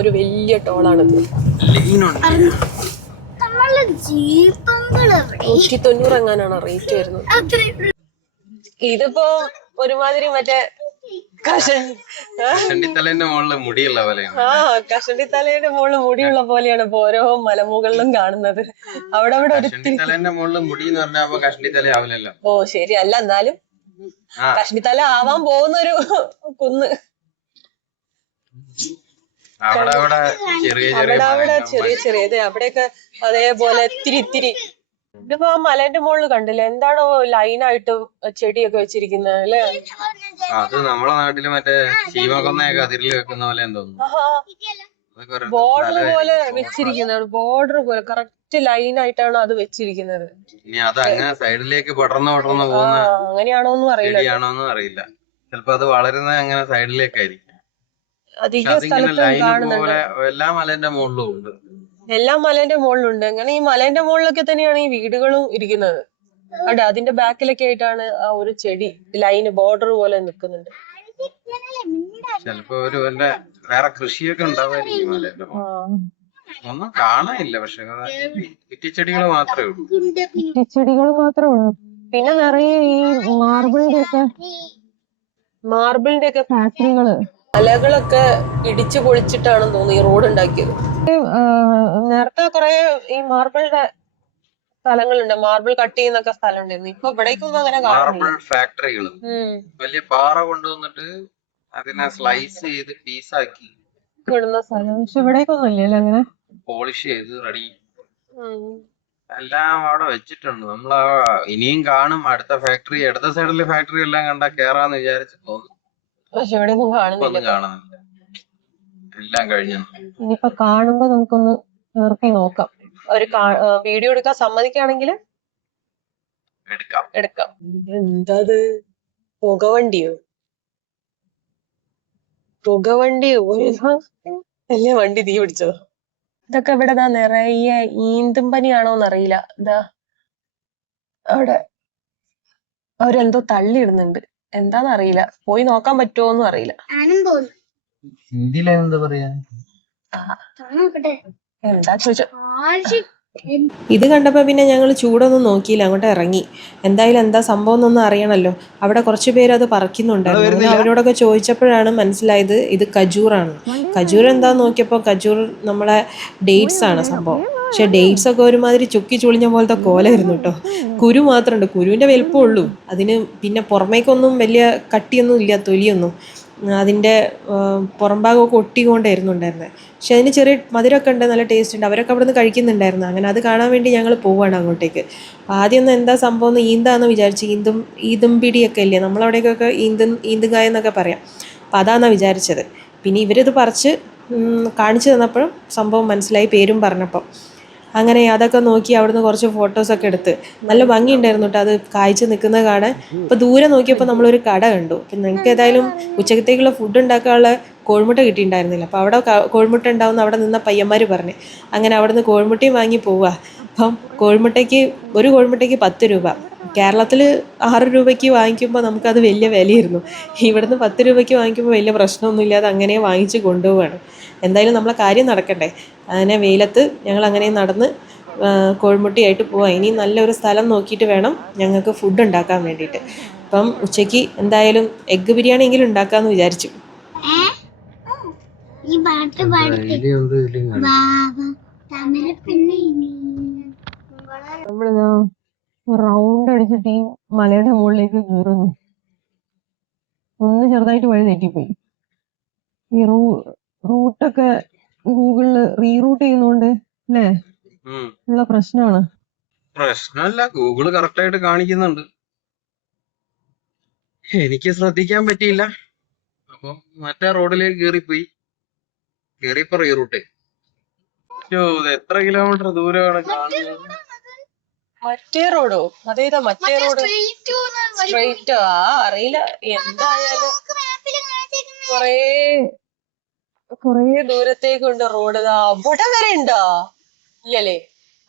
ഒരു വലിയ ടോളാണിത്. 190 എങ്ങാനാണ് റേറ്റ് വരുന്നത്. ഇതിപ്പോ ഒരുമാതിരി മറ്റേ കഷണ്ടിത്തലേന്റെ മുകളിൽ മുടിയുള്ള പോലെയാണ്. കഷണ്ടിത്തലേന്റെ മുകളിൽ മുടിയുള്ള പോലെയാണ് ഇപ്പൊ ഓരോ മലമുകളിലും കാണുന്നത്. അവിടെ കഷണ്ടിത്തലേന്റെ മുകളിൽ മുടി എന്ന് പറഞ്ഞാൽ അപ്പൊ കഷണ്ടിത്തല ആവില്ലല്ലോ. ഓ ശരി, അല്ല എന്നാലും കശ്മീർതല ആവാൻ പോകുന്നൊരു കുന്ന്. അവിടെ ചെറിയ ചെറിയ അവിടെയൊക്കെ അതേപോലെ ഇത്തിരി. ഇതിപ്പോ മലേന്റെ മുകളിൽ കണ്ടില്ലേ, എന്താണോ ലൈനായിട്ട് ചെടിയൊക്കെ വെച്ചിരിക്കുന്നത് അല്ലേ? അത് നമ്മളെ നാട്ടില് മറ്റേ ശീമകൊന്നയൊക്കെ അതിരിൽ വെക്കുന്ന പോലെ തോന്നുന്നു. ബോർഡർ പോലെ വെച്ചിരിക്കുന്നത്, ബോർഡർ പോലെ കറക്റ്റ് ലൈനായിട്ടാണ് അത് വെച്ചിരിക്കുന്നത്. ഇനി അത് അങ്ങനെ സൈഡിലേക്ക് പടർന്ന് പോകുന്ന അങ്ങനെയാണോന്നും അറിയില്ല. ചിലപ്പോ അത് വളരുന്നത് അങ്ങനെ സൈഡിലേക്കായിരിക്കും. അധിക സ്ഥലത്തും കാണുന്നുണ്ട്. എല്ലാ മലേന്റെ മുകളിലും ഉണ്ട്. അങ്ങനെ ഈ മലേന്റെ മുകളിലൊക്കെ തന്നെയാണ് ഈ വീടുകളും ഇരിക്കുന്നത്. അതെ, അതിന്റെ ബാക്കിലൊക്കെ ആയിട്ടാണ് ആ ഒരു ചെടി ലൈന് ബോർഡർ പോലെ നിൽക്കുന്നുണ്ട്. ചിലപ്പോ വേറെ കൃഷിയൊക്കെ ഉണ്ടാവായിരിക്കും മലേന്റെ മുകളിൽ. ഒന്നും കാണാനില്ല, പക്ഷെ കുറ്റിച്ചെടികൾ മാത്രമേ ഉള്ളൂ. പിന്നെ നിറയെ ഈ മാർബിളിന്റെ ഒക്കെ ഫാക്ടറികള്, മലകളൊക്കെ ഇടിച്ചു പൊളിച്ചിട്ടാണെന്ന് തോന്നുന്നു ഈ റോഡ് ഉണ്ടാക്കിയത്. നേരത്തെ കുറെ ഈ മാർബിളിന്റെ സ്ഥലങ്ങളുണ്ട്, മാർബിൾ കട്ട് ചെയ്യുന്നൊക്കെ സ്ഥലം ഉണ്ടായിരുന്നു. ഇപ്പൊ ഇവിടേക്കൊന്നും അങ്ങനെ മാർബിൾ ഫാക്ടറികൾ വലിയ പാറ കൊണ്ടുവന്നിട്ട് അതിനെ സ്ലൈസ് ചെയ്ത് പീസാക്കി ഇടുന്ന സ്ഥലം. പക്ഷെ ഇവിടേക്കൊന്നും ഇല്ലല്ലോ അങ്ങനെ. പോളിഷ് ചെയ്ത് റെഡി എല്ലാം അവിടെ വെച്ചിട്ടുണ്ട്. ഇനിയും കാണും അടുത്ത ഫാക്ടറി. അടുത്ത സൈഡിലെ ഫാക്ടറി എല്ലാം കണ്ടാ കേറാന്ന് വിചാരിച്ചു തോന്നുന്നു. പക്ഷെ ഇവിടെയൊന്നും കാണുന്നില്ല, എല്ലാം കഴിഞ്ഞു. ഇനിയിപ്പൊ കാണുമ്പോ നമുക്കൊന്ന് നിർത്തി നോക്കാം. ഒരു വീഡിയോ എടുക്കാൻ സമ്മതിക്കുകയാണെങ്കിൽ എടുക്കാം. എന്താത്, പുകവണ്ടിയോ അല്ലേ? വണ്ടി തീ പിടിച്ചതോ? ഇതൊക്കെ ഇവിടെ നിറയെ ഈന്തും പനിയാണോന്ന് അറിയില്ല. ഇതാ അവിടെ അവരെന്തോ തള്ളിയിടുന്നുണ്ട്. എന്താന്നറിയില്ല, പോയി നോക്കാൻ പറ്റുമോന്നും അറിയില്ല. ഞാനും പോകുന്നു. ഹിന്ദിയിലെന്താ പറയാ? നോക്കട്ടെ. എന്താ ചോദിച്ചോ. ഇത് കണ്ടപ്പോൾ പിന്നെ ഞങ്ങൾ ചൂടൊന്നും നോക്കിയില്ല, അങ്ങോട്ട് ഇറങ്ങി. എന്തായാലും എന്താ സംഭവം എന്നൊന്നും അറിയണമല്ലോ. അവിടെ കുറച്ച് പേര് അത് പറിക്കുന്നുണ്ടായിരുന്നു. അങ്ങനെ അവരോടൊക്കെ ചോദിച്ചപ്പോഴാണ് മനസ്സിലായത് ഇത് ഖജൂറാണ്. ഖജൂർ എന്താന്ന് നോക്കിയപ്പോൾ ഖജൂർ നമ്മളെ ഡേറ്റ്സ് ആണ് സംഭവം. പക്ഷെ ഡേറ്റ്സ് ഒക്കെ ഒരുമാതിരി ചുക്കി ചുളിഞ്ഞ പോലത്തെ കോലായിരുന്നു കേട്ടോ. കുരു മാത്രമുണ്ട്, കുരുവിൻ്റെ വലിപ്പമേ ഉള്ളൂ. അതിന് പിന്നെ പുറമേക്കൊന്നും വലിയ കട്ടിയൊന്നും ഇല്ല, തൊലിയൊന്നും. അതിൻ്റെ പുറം ഭാഗമൊക്കെ ഒട്ടിക്കൊണ്ടായിരുന്നു ഉണ്ടായിരുന്നത്. പക്ഷെ അതിന് ചെറിയ മധുരമൊക്കെ ഉണ്ട്, നല്ല ടേസ്റ്റ് ഉണ്ട്. അവരൊക്കെ അവിടെ നിന്ന് കഴിക്കുന്നുണ്ടായിരുന്നു. അങ്ങനെ അത് കാണാൻ വേണ്ടി ഞങ്ങൾ പോവുകയാണ് അങ്ങോട്ടേക്ക്. അപ്പോൾ ആദ്യം ഒന്ന് എന്താ സംഭവം എന്ന് ഈന്താന്ന് വിചാരിച്ചു. ഈന്തും പിടിയൊക്കെ ഇല്ലേ, നമ്മളവിടേക്കൊക്കെ ഈന്തുകായ എന്നൊക്കെ പറയാം. അപ്പോൾ അതാണെന്നാണ് വിചാരിച്ചത്. പിന്നെ ഇവരിത് പറിച്ച് കാണിച്ചു തന്നപ്പോഴും സംഭവം മനസ്സിലായി, പേരും പറഞ്ഞപ്പോൾ. അങ്ങനെ അതൊക്കെ നോക്കി അവിടുന്ന് കുറച്ച് ഫോട്ടോസൊക്കെ എടുത്ത് നല്ല ഭംഗിയുണ്ടായിരുന്നു കേട്ടോ അത് കായ്ച്ച് നിൽക്കുന്നത് കാണാൻ. ഇപ്പോൾ ദൂരെ നോക്കിയപ്പോൾ നമ്മളൊരു കട കണ്ടു. അപ്പം നിങ്ങൾക്ക് ഏതായാലും ഉച്ചക്കത്തേക്കുള്ള ഫുഡ് ഉണ്ടാക്കാനുള്ള കോഴിമുട്ട കിട്ടിയിട്ടുണ്ടായിരുന്നില്ല. അപ്പോൾ അവിടെ കോഴിമുട്ട ഉണ്ടാവുമെന്ന് അവിടെ നിന്ന പയ്യന്മാർ പറഞ്ഞു. അങ്ങനെ അവിടുന്ന് കോഴിമുട്ടയും വാങ്ങി പോവുക. അപ്പം ഒരു കോഴിമുട്ടയ്ക്ക് 10 രൂപ. കേരളത്തിൽ 6 രൂപയ്ക്ക് വാങ്ങിക്കുമ്പോൾ നമുക്കത് വലിയ വിലയായിരുന്നു. ഇവിടുന്ന് 10 രൂപയ്ക്ക് വാങ്ങിക്കുമ്പോൾ വലിയ പ്രശ്നമൊന്നുമില്ലാതെ അങ്ങനെ വാങ്ങിച്ച് കൊണ്ടുപോവുകയാണ്. എന്തായാലും നമ്മളെ കാര്യം നടക്കണ്ടേ. അങ്ങനെ വെയിലത്ത് ഞങ്ങൾ അങ്ങനെ നടന്ന് കോഴിമുട്ടിയായിട്ട് പോവാം. ഇനി നല്ലൊരു സ്ഥലം നോക്കിയിട്ട് വേണം ഞങ്ങൾക്ക് ഫുഡ് ഉണ്ടാക്കാൻ വേണ്ടിയിട്ട്. അപ്പം ഉച്ചയ്ക്ക് എന്തായാലും എഗ്ഗ് ബിരിയാണി എങ്കിലും ഉണ്ടാക്കാമെന്ന് വിചാരിച്ചു. ഈ പാട്ട് പാടിട്ട് തമിഴ് പിന്നെ നമ്മളിതാ റൗണ്ട് അടിച്ചിട്ട് ഈ മലയുടെ മുകളിലേക്ക് കയറുന്നു. ഒന്ന് ചെറുതായിട്ട് വഴി തെറ്റിപ്പോയി. ഈ റൂട്ടൊക്കെ ഗൂഗിളില് റീറൂട്ട് ചെയ്യുന്നോണ്ട് അല്ലേ ഉള്ള പ്രശ്നമാണ്. പ്രശ്നമല്ല, ഗൂഗിള് കറക്റ്റ് ആയിട്ട് കാണിക്കുന്നുണ്ട്. എനിക്ക് ശ്രദ്ധിക്കാൻ പറ്റിയില്ല. അപ്പൊ മറ്റേ റോഡിലേക്ക് കേറിയപ്പോ റീറൂട്ട്. ഇത് എത്ര കിലോമീറ്റർ ദൂരമാണ് കാണുന്നത്? മറ്റേ റോഡോ? അതേതാ മറ്റേ റോഡ്? സ്ട്രെയിറ്റ് അറിയില്ല. എന്തായാലും കൊറേ ദൂരത്തേക്കുണ്ട് റോഡ്. അവിടെ വരെ ഉണ്ടോ? ഇല്ലല്ലേ,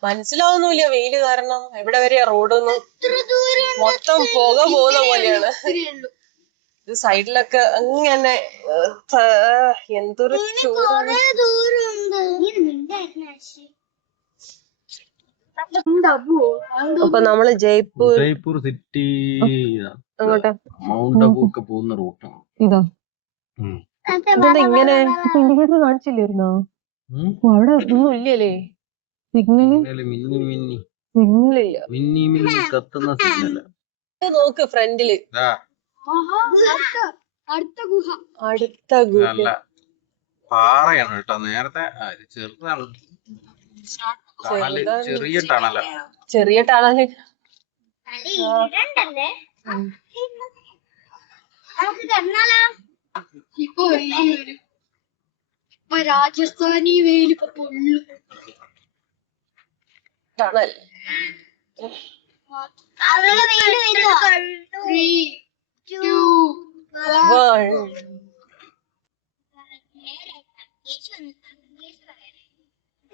മനസ്സിലാവുന്നില്ല വെയില് കാരണം. എവിടെ വരെയാ റോഡൊന്നും, മൊത്തം പുക പോകുന്ന പോലെയാണ്. ഇത് സൈഡിലൊക്കെ അങ്ങനെ എന്തൊരു ചൂടാണ്. അപ്പൊ നമ്മള് ജയ്പൂർ സിറ്റി അങ്ങോട്ടാ മൗണ്ട് അബു ഒക്കെ പോകുന്ന റൂട്ടാണ്. ഇതാ ഇതെന്താ ഇങ്ങനെ? ഇൻഡിക്കേറ്റർ കാണിച്ചില്ലായിരുന്നോ? അവിടെ ഒന്നും ഇല്ലല്ലേ, സിഗ്നല് മിന്നി കത്തുന്ന സിഗ്നല്. നോക്ക് ഫ്രണ്ടില് അടുത്ത നല്ല പാറയാണ് കേട്ടോ. നേരത്തെ ചെറുതാണ്, ചെറിയ ടണല. ചെറിയ ടണല്. ഇപ്പൊ രാജസ്ഥാനി വെയിൽ ഇപ്പൊ പൊള്ളു. ടണൽ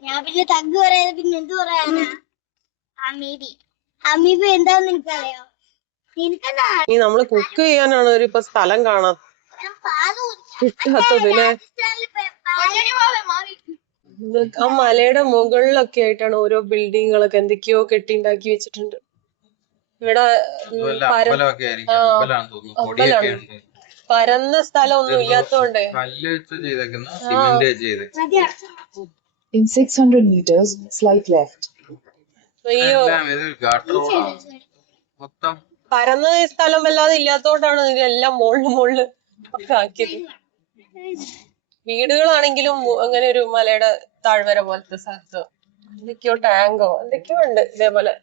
ഞാൻ പിന്നെ തഗ് പറയാതെ പിന്നെ എന്ത് പറയാനാ? അമീബ എന്താന്ന് എനിക്കറിയോ? എനിക്കെന്താ ഈ നമ്മള് കുക്ക് ചെയ്യാനാണ് ഇപ്പൊ സ്ഥലം കാണാം കിട്ടാത്തതിനെ. ആ മലയുടെ മുകളിലൊക്കെ ആയിട്ടാണ് ഓരോ ബിൽഡിങ്ങുകളൊക്കെ എന്തൊക്കെയോ കെട്ടിണ്ടാക്കി വെച്ചിട്ടുണ്ട്. ഇവിടെ പരന്ന സ്ഥലം ഒന്നും ഇല്ലാത്തോണ്ട് In 600 meters, slight left. അയ്യോ, പരന്ന സ്ഥലം വല്ലാതെ ഇല്ലാത്തോണ്ടാണ് ഇതെല്ലാം മുകളില് ഒക്കെ ആക്കിയത്. വീടുകളാണെങ്കിലും അങ്ങനെ ഒരു മലയുടെ താഴ്വര പോലത്തെ സ്ഥലത്ത് എന്തൊക്കെയോ ടാങ്കോ എന്തൊക്കെയോ ഉണ്ട് ഇതേപോലെ.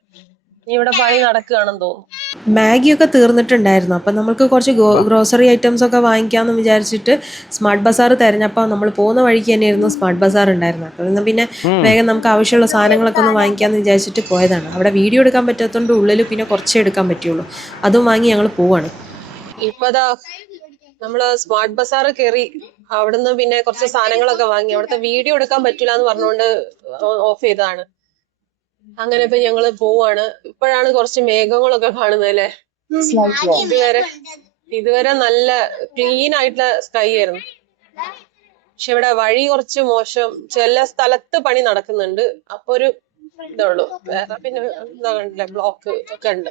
ഇനി ഇവിടെ പണി നടക്കുകയാണെന്ന് തോന്നുന്നു. മാഗിയൊക്കെ തീർന്നിട്ടുണ്ടായിരുന്നു. അപ്പം നമുക്ക് കുറച്ച് ഗ്രോസറി ഐറ്റംസ് ഒക്കെ വാങ്ങിക്കാമെന്ന് വിചാരിച്ചിട്ട് സ്മാർട്ട് ബസാർ തിരഞ്ഞപ്പോൾ നമ്മൾ പോകുന്ന വഴിക്ക് തന്നെയായിരുന്നു സ്മാർട്ട് ബസാർ ഉണ്ടായിരുന്നത്. അപ്പോൾ ഇന്ന് പിന്നെ വേഗം നമുക്ക് ആവശ്യമുള്ള സാധനങ്ങളൊക്കെ ഒന്ന് വാങ്ങിക്കാമെന്ന് വിചാരിച്ചിട്ട് പോയതാണ്. അവിടെ വീഡിയോ എടുക്കാൻ പറ്റാത്തതുകൊണ്ട് ഉള്ളിൽ പിന്നെ കുറച്ചേ എടുക്കാൻ പറ്റുള്ളൂ. അതും വാങ്ങി ഞങ്ങൾ പോവാണ്. ഇപ്പതാ നമ്മള് സ്മാർട്ട് ബസാർ കയറി. അവിടുന്ന് പിന്നെ കുറച്ച് സാധനങ്ങളൊക്കെ വാങ്ങി. അവിടുത്തെ വീഡിയോ എടുക്കാൻ പറ്റില്ല എന്ന് പറഞ്ഞുകൊണ്ട് ഓഫ് ചെയ്തതാണ്. അങ്ങനെ ഇപ്പൊ ഞങ്ങള് പോവാണ്. ഇപ്പോഴാണ് കുറച്ച് മേഘങ്ങളൊക്കെ കാണുന്നത് അല്ലേ? ഇതുവരെ ഇതുവരെ നല്ല ക്ലീൻ ആയിട്ടുള്ള സ്കൈ ആയിരുന്നു. പക്ഷെ ഇവിടെ വഴി കുറച്ച് മോശം, ചില സ്ഥലത്ത് പണി നടക്കുന്നുണ്ട്, അപ്പൊ ഒരു ഇതുള്ളൂ. വേറെ പിന്നെ എന്താ കണ്ടില്ല, ബ്ലോക്ക് ഒക്കെ ഉണ്ട്.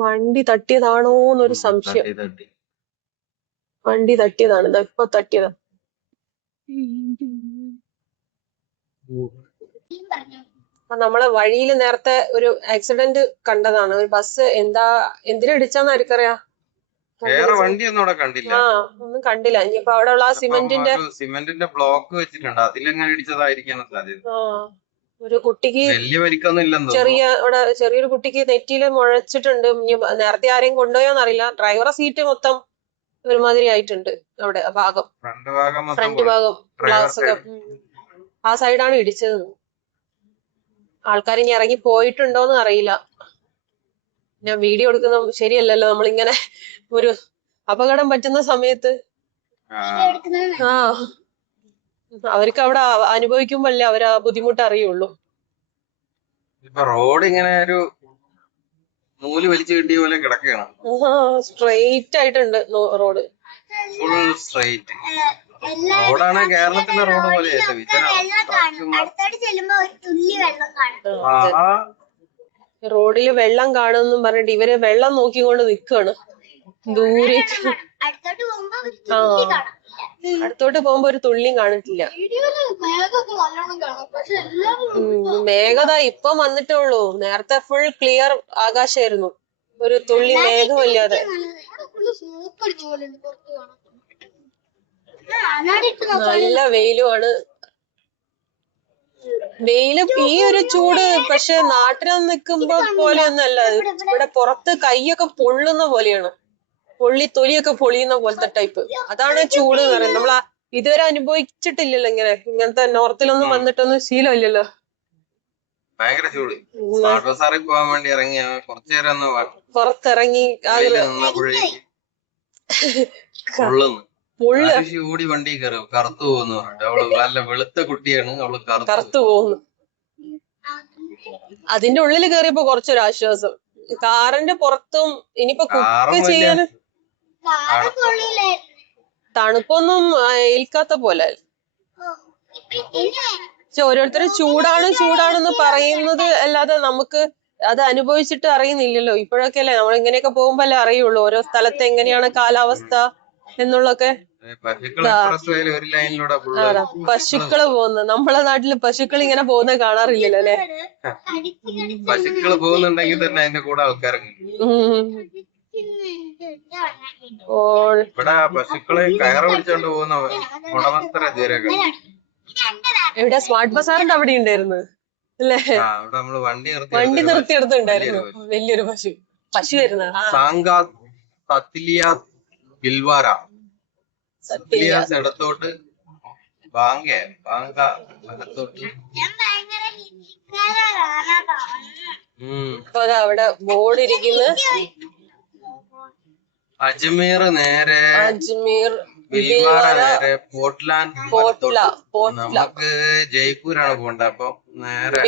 വണ്ടി തട്ടിയതാണോന്നൊരു സംശയം. തട്ടി വണ്ടി തട്ടിയതാണ്, ഇതാ ഇപ്പൊ തട്ടിയതാ. നമ്മളെ വഴിയിൽ നേരത്തെ ഒരു ആക്സിഡന്റ് കണ്ടതാണ്. ഒരു ബസ് എന്തിനാ ഇടിച്ചാന്ന് ആർക്കറിയാ. വേറെ വണ്ടിയൊന്നും അവിടെ കണ്ടില്ല. ഒന്നും കണ്ടില്ല. ഇനിയിപ്പോ അവിടെ ഉള്ള ആ സിമെന്റിന്റെ ബ്ലോക്ക് വെച്ചിട്ടുണ്ട്, അതിലെങ്ങനെ ഇടിച്ചതായിരിക്കാണ് സാധ്യത. ഒരു കുട്ടിക്ക് വലിയ പരിക്കൊന്നും ഇല്ലെന്ന് ചെറിയൊരു കുട്ടിക്ക് നെറ്റിയില് മുഴച്ചിട്ടുണ്ട്. ഇനി നേരത്തെ ആരെയും കൊണ്ടുപോയോന്നറിയില്ല. ഡ്രൈവറെ സീറ്റ് മൊത്തം ഒരുമാതിരി ആയിട്ടുണ്ട്. അവിടെ ഫ്രണ്ട് ഭാഗം ഗ്ലാസ് ഒക്കെ ആ സൈഡാണ് ഇടിച്ചത്. ആൾക്കാർ ഇനി ഇറങ്ങി പോയിട്ടുണ്ടോന്ന് അറിയില്ല. ഞാൻ വീഡിയോ എടുക്കുന്ന ശരിയല്ലല്ലോ, നമ്മളിങ്ങനെ ഒരു അപകടം പറ്റുന്ന സമയത്ത്. അവർക്ക് അവിടെ അനുഭവിക്കുമ്പോഴല്ലേ അവര് ആ ബുദ്ധിമുട്ട് അറിയുള്ളൂ. റോഡ് ഇങ്ങനെ ഒരു നൂല് വലിച്ചു കിട്ടിയ പോലെ കിടക്കുകയാണ്. സ്ട്രെയിറ്റ് ആയിട്ടുണ്ട് റോഡ്, ഫുൾ സ്ട്രെയിറ്റ്. റോഡാണ് കേരളത്തിലെ റോഡ് പോലെ. റോഡില് വെള്ളം കാണുമെന്നും പറഞ്ഞിട്ട് ഇവര് വെള്ളം നോക്കിക്കൊണ്ട് നിക്കാണ് ദൂരേക്ക്. അടുത്തോട്ട് പോകുമ്പോ ഒരു തുള്ളിയും കാണിട്ടില്ല. മേഘത ഇപ്പൊ വന്നിട്ടേ ഉള്ളൂ. നേരത്തെ ഫുൾ ക്ലിയർ ആകാശമായിരുന്നു, ഒരു തുള്ളി മേഘമില്ലാതെ. നല്ല വെയിലുമാണ്. ഈ ഒരു ചൂട് പക്ഷെ നാട്ടിൽ നിൽക്കുമ്പോ പോലെയൊന്നല്ല. ഇവിടെ പുറത്ത് കൈയൊക്കെ പൊള്ളുന്ന പോലെയാണ്, തൊലിയൊക്കെ പൊളിയുന്ന പോലത്തെ ടൈപ്പ്. അതാണ് ചൂട് എന്ന് പറയുന്നത്. നമ്മൾ ഇതുവരെ അനുഭവിച്ചിട്ടില്ലല്ലോ ഇങ്ങനത്തെ. നോർത്തിലൊന്നും വന്നിട്ടൊന്നും ശീലമില്ലല്ലോ. ഭയങ്കര ചൂട്. സ്മാർട്ട് ബസാറിൽ പോകാൻ വേണ്ടി ഇറങ്ങി കുറച്ചു നേരം പുറത്തിറങ്ങി ഓടി വണ്ടി കയറി കറുത്തു പോകുന്നു. അവള് നല്ല വെളുത്ത കുട്ടിയാണ്, അവള് കറുത്തു പോകുന്നു. അതിന്റെ ഉള്ളിൽ കയറിയപ്പോ കുറച്ചൊരു ആശ്വാസം. കാറിന്റെ പുറത്തും ഇനിയിപ്പോ കുക്ക് ചെയ്യാൻ തണുപ്പൊന്നും ഏൽക്കാത്ത പോലെ. പക്ഷെ ഓരോരുത്തരും ചൂടാണെന്ന് പറയുന്നത് അല്ലാതെ നമുക്ക് അത് അനുഭവിച്ചിട്ട് അറിയുന്നില്ലല്ലോ. ഇപ്പോഴൊക്കെ അല്ലേ നമ്മൾ ഇങ്ങനെയൊക്കെ പോകുമ്പോ അല്ലേ അറിയുള്ളൂ ഓരോ സ്ഥലത്ത് എങ്ങനെയാണ് കാലാവസ്ഥ എന്നുള്ളൊക്കെ. പശുക്കള് പോകുന്നത്, നമ്മളെ നാട്ടില് പശുക്കൾ ഇങ്ങനെ പോകുന്നത് കാണാറില്ലല്ലോ അല്ലെ. പശുക്കള് പോകുന്നുണ്ടെങ്കിൽ തന്നെ അതിന്റെ കൂടെ ആൾക്കാരൊക്കെ ഇവിടെ പശുക്കളെ കയറ് പിടിച്ചോണ്ട് പോകുന്ന ഉടമസ്ഥരെ ദൂരൊക്കെ. ഇവിടെ സ്മാർട്ട് ബസാറിന്റെ അവിടെ ഉണ്ടായിരുന്നു അല്ലേ. വണ്ടി നിർത്തിയെടുത്തുണ്ടായിരുന്നു വലിയൊരു പശു വരുന്ന ഇടത്തോട്ട് അവിടെ ബോർഡ് ഇരിക്കുന്നു. അജ്മീർ നേരെ നമുക്ക് ജയ്പൂരാണ് പോകേണ്ടത്. അപ്പൊ നേരെ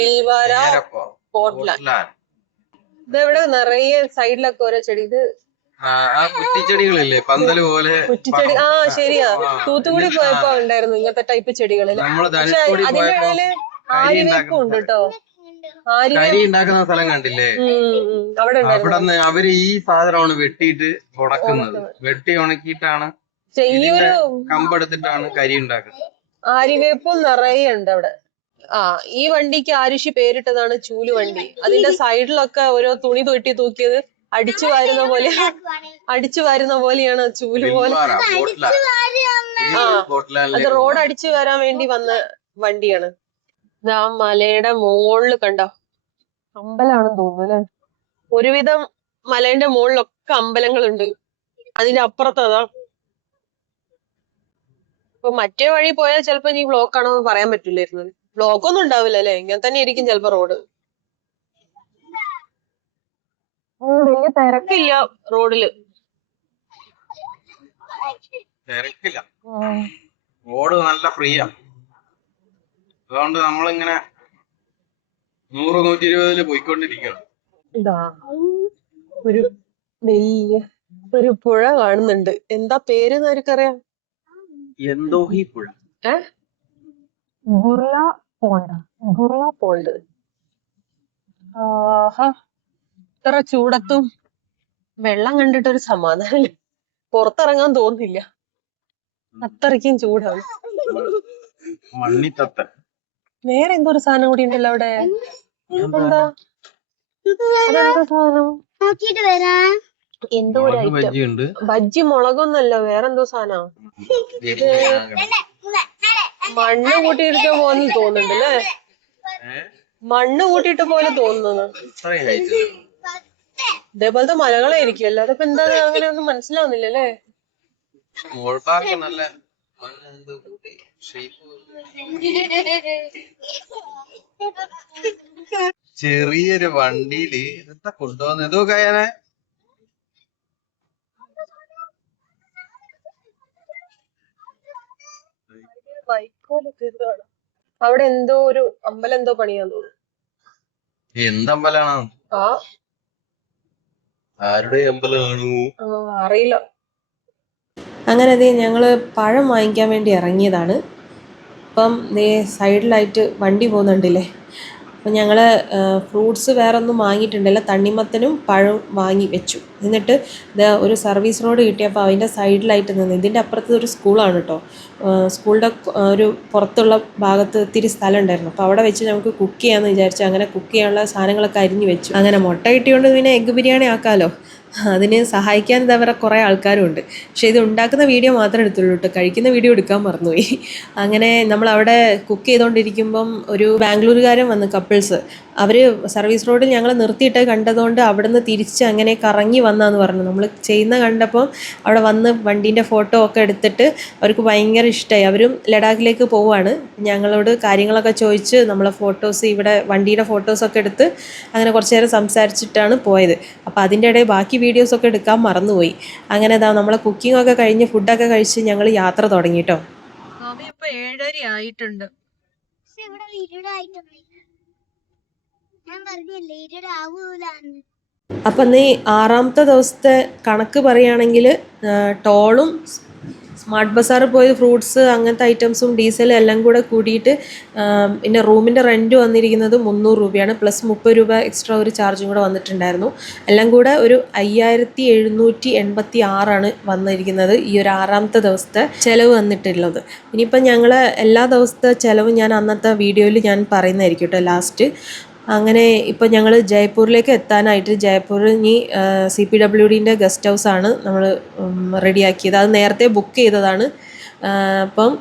ഇതെവിടെ നിറയെ സൈഡിലൊക്കെ ഓരോ ചെടി. ഇത് കുറ്റിച്ചെടികളില്ലേ, പന്തല് പോലെ കുറ്റിച്ചെടി. ശരിയാ, തൂത്തുക്കുടി പോയപ്പോ ഉണ്ടായിരുന്നു ഇങ്ങനത്തെ ടൈപ്പ് ചെടികളില്. പക്ഷെ അതിന്റെ ഇടയില് ആര്യവേപ്പും ഉണ്ട് കേട്ടോ. കരി ഉണ്ടാക്കുന്ന സ്ഥലം കണ്ടില്ലേ, അവിടെ അവര് ഈ സാധനമാണ് വെട്ടിയിട്ട് ഉണക്കുന്നത്. വെട്ടി ഉണക്കിയിട്ടാണ് കമ്പെടുത്തിട്ടാണ് കരി ഉണ്ടാക്കുന്നത്. ആര്യവേപ്പും നിറയെ ഉണ്ട് അവിടെ. ഈ വണ്ടിക്ക് ആരുഷി പേരിട്ടതാണ് ചൂല് വണ്ടി. അതിന്റെ സൈഡിലൊക്കെ ഓരോ തുണി തൊട്ടി തൂക്കിയത് അടിച്ചു വാരുന്ന പോലെയാണ് ചൂല് പോലെ. അത് റോഡ് അടിച്ചു വരാൻ വേണ്ടി വന്ന വണ്ടിയാണ്. ആ മലയുടെ മുകളില് കണ്ടോ, അമ്പലമാണെന്ന് തോന്നുന്നു അല്ലെ. ഒരുവിധം മലേന്റെ മുകളിലൊക്കെ അമ്പലങ്ങളുണ്ട്. അതിന്റെ അപ്പുറത്തതാ. ഇപ്പൊ മറ്റേ വഴി പോയാൽ ചിലപ്പോ നീ ബ്ലോക്ക് ആണോ എന്ന് പറയാൻ പറ്റില്ലായിരുന്നു. ബ്ലോക്ക് ഒന്നും ഉണ്ടാവില്ല അല്ലെ, ഇങ്ങനെ തന്നെ ആയിരിക്കും ചിലപ്പോ റോഡ്. വലിയ തിരക്കില്ല റോഡില്. തിരക്കില്ല, റോഡ് നല്ല ഫ്രീയാ. അതുകൊണ്ട് നമ്മളിങ്ങനെ 100-120 പോയിക്കൊണ്ടിരിക്കണം. ഒരു വലിയ ഒരു പുഴ കാണുന്നുണ്ട്. എന്താ പേര് ആർക്കറിയാം? എന്തോ ഈ പുഴ. ഗുർല പോണ്ട്. ഗുർല പോണ്ട്. ആഹാ, ഇത്ര ചൂടത്തും വെള്ളം കണ്ടിട്ടൊരു സമാധാനം. പുറത്തിറങ്ങാൻ തോന്നില്ല, അത്രയ്ക്കും ചൂടാണ്. മണ്ണിത്തത്തൻ. വേറെ എന്തോ ഒരു സാധനം കൂടി ഉണ്ടല്ലോ അവിടെ. എന്താ അതെന്താ സാധനം? നോക്കിട്ട് വരാം. എന്തോ ഒരു ഐറ്റം. ബജ്ജിയുണ്ട്. ബജ്ജി മുളകൊന്നല്ല, വേറെന്തോ സാധനം. മണ്ണ് കൂട്ടിയിട്ട പോലെ തോന്നുന്നുണ്ട് അല്ലേ? മണ്ണ് കൂട്ടിയിട്ട പോലെ തോന്നുന്നത്. ഇതേപോലത്തെ മലകളായിരിക്കും, അല്ലാതെ ഇപ്പൊ എന്താ അങ്ങനെ ഒന്നും മനസ്സിലാവുന്നില്ല അല്ലേ? നല്ല ചെറിയൊരു വണ്ടിയില് എന്താ കൊണ്ടുപോകുന്നത്? എന്തോ കയാനെ അവിടെ എന്തോ ഒരു അമ്പലം എന്തോ പണിയാന്ന് തോന്നുന്നു. എന്തമ്പലാണ്? ആ, ആരുടെ അമ്പലമാണു? അറിയില്ല. അങ്ങനെ ഞങ്ങൾ പഴം വാങ്ങിക്കാൻ വേണ്ടി ഇറങ്ങിയതാണ്. അപ്പം സൈഡിലായിട്ട് വണ്ടി പോകുന്നുണ്ടില്ലേ. അപ്പം ഞങ്ങൾ ഫ്രൂട്ട്സ് വേറെ ഒന്നും വാങ്ങിയിട്ടുണ്ടല്ലോ, തണ്ണിമത്തനും പഴവും വാങ്ങി വെച്ചു. എന്നിട്ട് ഒരു സർവീസ് റോഡ് കിട്ടിയപ്പോൾ അതിൻ്റെ സൈഡിലായിട്ട് നിന്ന്, ഇതിൻ്റെ അപ്പുറത്ത് ഒരു സ്കൂളാണ് കേട്ടോ. സ്കൂളിൻ്റെ ഒരു പുറത്തുള്ള ഭാഗത്ത് ഇത്തിരി സ്ഥലം ഉണ്ടായിരുന്നു. അപ്പോൾ അവിടെ വെച്ച് നമുക്ക് കുക്ക് ചെയ്യാമെന്ന് വിചാരിച്ചു. അങ്ങനെ കുക്ക് ചെയ്യാനുള്ള സാധനങ്ങളൊക്കെ അരിഞ്ഞ് വെച്ചു. അങ്ങനെ മുട്ട കിട്ടിയോണ്ട് പിന്നെ എഗ്ഗ് ബിരിയാണി ആക്കാമല്ലോ. അതിന് സഹായിക്കാൻ ഇതാ വേറെ കുറേ ആൾക്കാരും ഉണ്ട്. പക്ഷേ ഇത് ഉണ്ടാക്കുന്ന വീഡിയോ മാത്രമേ എടുത്തുള്ളൂ കേട്ടോ, കഴിക്കുന്ന വീഡിയോ എടുക്കാൻ മറന്നുപോയി. അങ്ങനെ നമ്മളവിടെ കുക്ക് ചെയ്തുകൊണ്ടിരിക്കുമ്പം ഒരു ബാംഗ്ലൂരുകാരൻ വന്ന്, കപ്പിൾസ്. അവർ സർവീസ് റോഡിൽ ഞങ്ങൾ നിർത്തിയിട്ട് കണ്ടതുകൊണ്ട് അവിടെ നിന്ന് തിരിച്ച് അങ്ങനെ കറങ്ങി വന്നാന്ന് പറഞ്ഞു. നമ്മൾ ചെയ്യുന്ന കണ്ടപ്പോൾ അവിടെ വന്ന് വണ്ടീൻ്റെ ഫോട്ടോ ഒക്കെ എടുത്തിട്ട് അവർക്ക് ഭയങ്കര ഇഷ്ടമായി. അവരും ലഡാക്കിലേക്ക് പോവുകയാണ്. ഞങ്ങളോട് കാര്യങ്ങളൊക്കെ ചോദിച്ച് നമ്മളെ ഫോട്ടോസ്, ഇവിടെ വണ്ടിയുടെ ഫോട്ടോസൊക്കെ എടുത്ത് അങ്ങനെ കുറച്ച് നേരം സംസാരിച്ചിട്ടാണ് പോയത്. അപ്പോൾ അതിൻ്റെ ഇടയിൽ ബാക്കി വീഡിയോസൊക്കെ എടുക്കാൻ മറന്നുപോയി. അങ്ങനെ നമ്മളെ കുക്കിംഗ് ഒക്കെ കഴിഞ്ഞ് ഫുഡൊക്കെ കഴിച്ച് ഞങ്ങൾ യാത്ര തുടങ്ങി കേട്ടോ. സമയം ഇപ്പൊ 7:30 ആയിട്ടുണ്ട്. ഞാൻ പറഞ്ഞില്ലേ ഇരുടെ ആവൂലാന്ന്. അപ്പം നീ 6ാമത്തെ ദിവസത്തെ കണക്ക് പറയുകയാണെങ്കിൽ ടോളും സ്മാർട്ട് ബസാറിൽ പോയി ഫ്രൂട്ട്സ് അങ്ങനത്തെ ഐറ്റംസും ഡീസലും എല്ലാം കൂടെ കൂടിയിട്ട് പിന്നെ റൂമിൻ്റെ റെൻറ്റ് വന്നിരിക്കുന്നത് 300 രൂപയാണ്. പ്ലസ് 30 രൂപ എക്സ്ട്രാ ഒരു ചാർജും കൂടെ വന്നിട്ടുണ്ടായിരുന്നു. എല്ലാം കൂടെ ഒരു 5786 വന്നിരിക്കുന്നത് ഈ ഒരു 6ാമത്തെ ദിവസത്തെ ചിലവ് വന്നിട്ടുള്ളത്. ഇനിയിപ്പം ഞങ്ങൾ എല്ലാ ദിവസത്തെ ചിലവും ഞാൻ അന്നത്തെ വീഡിയോയിൽ ഞാൻ പറയുന്നതായിരിക്കും കേട്ടോ ലാസ്റ്റ്. അങ്ങനെ ഇപ്പോൾ ഞങ്ങൾ ജയ്പൂരിലേക്ക് എത്താനായിട്ട്, ജയ്പൂരിൽ ഇനി CPWDൻ്റെ ഗസ്റ്റ് ഹൗസാണ് നമ്മൾ റെഡിയാക്കിയത്. അത് നേരത്തെ ബുക്ക് ചെയ്തതാണ്. അപ്പം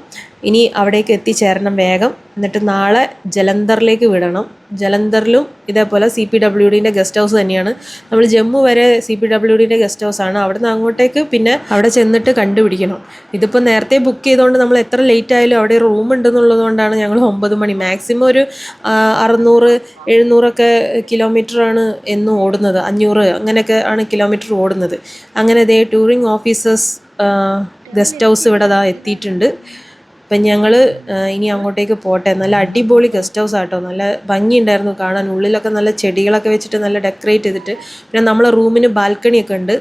ഇനി അവിടേക്ക് എത്തിച്ചേരണം വേഗം. എന്നിട്ട് നാളെ ജലന്ധറിലേക്ക് വിടണം. ജലന്ധറിലും ഇതേപോലെ CPWDൻ്റെ ഗസ്റ്റ് ഹൗസ് തന്നെയാണ്. നമ്മൾ ജമ്മു വരെ CPWDൻ്റെ ഗസ്റ്റ് ഹൗസാണ്. അവിടെ നിന്ന് അങ്ങോട്ടേക്ക് പിന്നെ അവിടെ ചെന്നിട്ട് കണ്ടുപിടിക്കണം. ഇതിപ്പോൾ നേരത്തെ ബുക്ക് ചെയ്തുകൊണ്ട് നമ്മൾ എത്ര ലേറ്റ് ആയാലും അവിടെ റൂം ഉണ്ടെന്നുള്ളത് കൊണ്ടാണ് ഞങ്ങൾ 9 മണി, മാക്സിമം ഒരു 600-700 കിലോമീറ്ററാണ് എന്നും ഓടുന്നത്. 500 അങ്ങനെയൊക്കെ ആണ് കിലോമീറ്റർ ഓടുന്നത്. അങ്ങനെ ടൂറിംഗ് ഓഫീസേഴ്സ് ഗസ്റ്റ് ഹൗസ് ഇവിടെ എത്തിയിട്ടുണ്ട്. അപ്പം ഞങ്ങൾ ഇനി അങ്ങോട്ടേക്ക് പോട്ടെ. നല്ല അടിപൊളി ഗസ്റ്റ് ഹൗസ് ആട്ടോ, നല്ല ഭംഗിയുണ്ടായിരുന്നു കാണാൻ. ഉള്ളിലൊക്കെ നല്ല ചെടികളൊക്കെ വെച്ചിട്ട് നല്ല ഡെക്കറേറ്റ് ചെയ്തിട്ട്, പിന്നെ നമ്മളെ റൂമിന് ബാൽക്കണിയൊക്കെ ഉണ്ട്.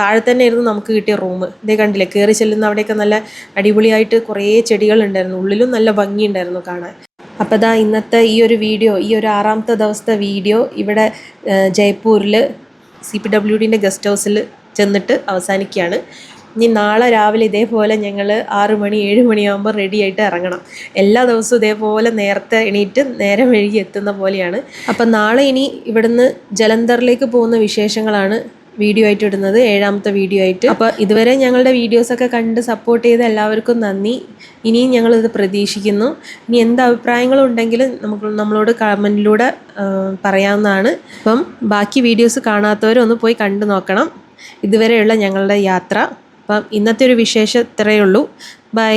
താഴെ തന്നെ ആയിരുന്നു നമുക്ക് കിട്ടിയ റൂം. ഇതേ കണ്ടില്ലേ, കയറി ചെല്ലുന്ന അവിടെയൊക്കെ നല്ല അടിപൊളിയായിട്ട് കുറേ ചെടികളുണ്ടായിരുന്നു. ഉള്ളിലും നല്ല ഭംഗിയുണ്ടായിരുന്നു കാണാൻ. അപ്പോൾ ഇന്നത്തെ ഈ ഒരു വീഡിയോ, ഈ ഒരു 6ാമത്തെ ദിവസത്തെ വീഡിയോ ഇവിടെ ജയ്പൂരിൽ CPWDൻ്റെ ഗസ്റ്റ് ഹൗസിൽ ചെന്നിട്ട് അവസാനിക്കുകയാണ്. ഇനി നാളെ രാവിലെ ഇതേപോലെ ഞങ്ങൾ 6 മണി 7 മണിയാകുമ്പോൾ റെഡി ആയിട്ട് ഇറങ്ങണം. എല്ലാ ദിവസവും ഇതേപോലെ നേരത്തെ എണീറ്റ് നേരം വൈകി എത്തുന്ന പോലെയാണ്. അപ്പം നാളെ ഇനി ഇവിടുന്ന് ജലന്ധറിലേക്ക് പോകുന്ന വിശേഷങ്ങളാണ് വീഡിയോ ആയിട്ട് ഇടുന്നത്, 7ാമത്തെ വീഡിയോ ആയിട്ട്. അപ്പോൾ ഇതുവരെ ഞങ്ങളുടെ വീഡിയോസൊക്കെ കണ്ട് സപ്പോർട്ട് ചെയ്ത എല്ലാവർക്കും നന്ദി. ഇനിയും ഞങ്ങളിത് പ്രതീക്ഷിക്കുന്നു. ഇനി എന്ത് അഭിപ്രായങ്ങളുണ്ടെങ്കിലും നമ്മളോട് കമൻറ്റിലൂടെ പറയാവുന്നതാണ്. അപ്പം ബാക്കി വീഡിയോസ് കാണാത്തവരൊന്ന് പോയി കണ്ടു നോക്കണം. ഇതുവരെയുള്ള ഞങ്ങളുടെ യാത്ര. അപ്പം ഇന്നത്തെ ഒരു വിശേഷം ഇത്രയേ ഉള്ളൂ. ബൈ.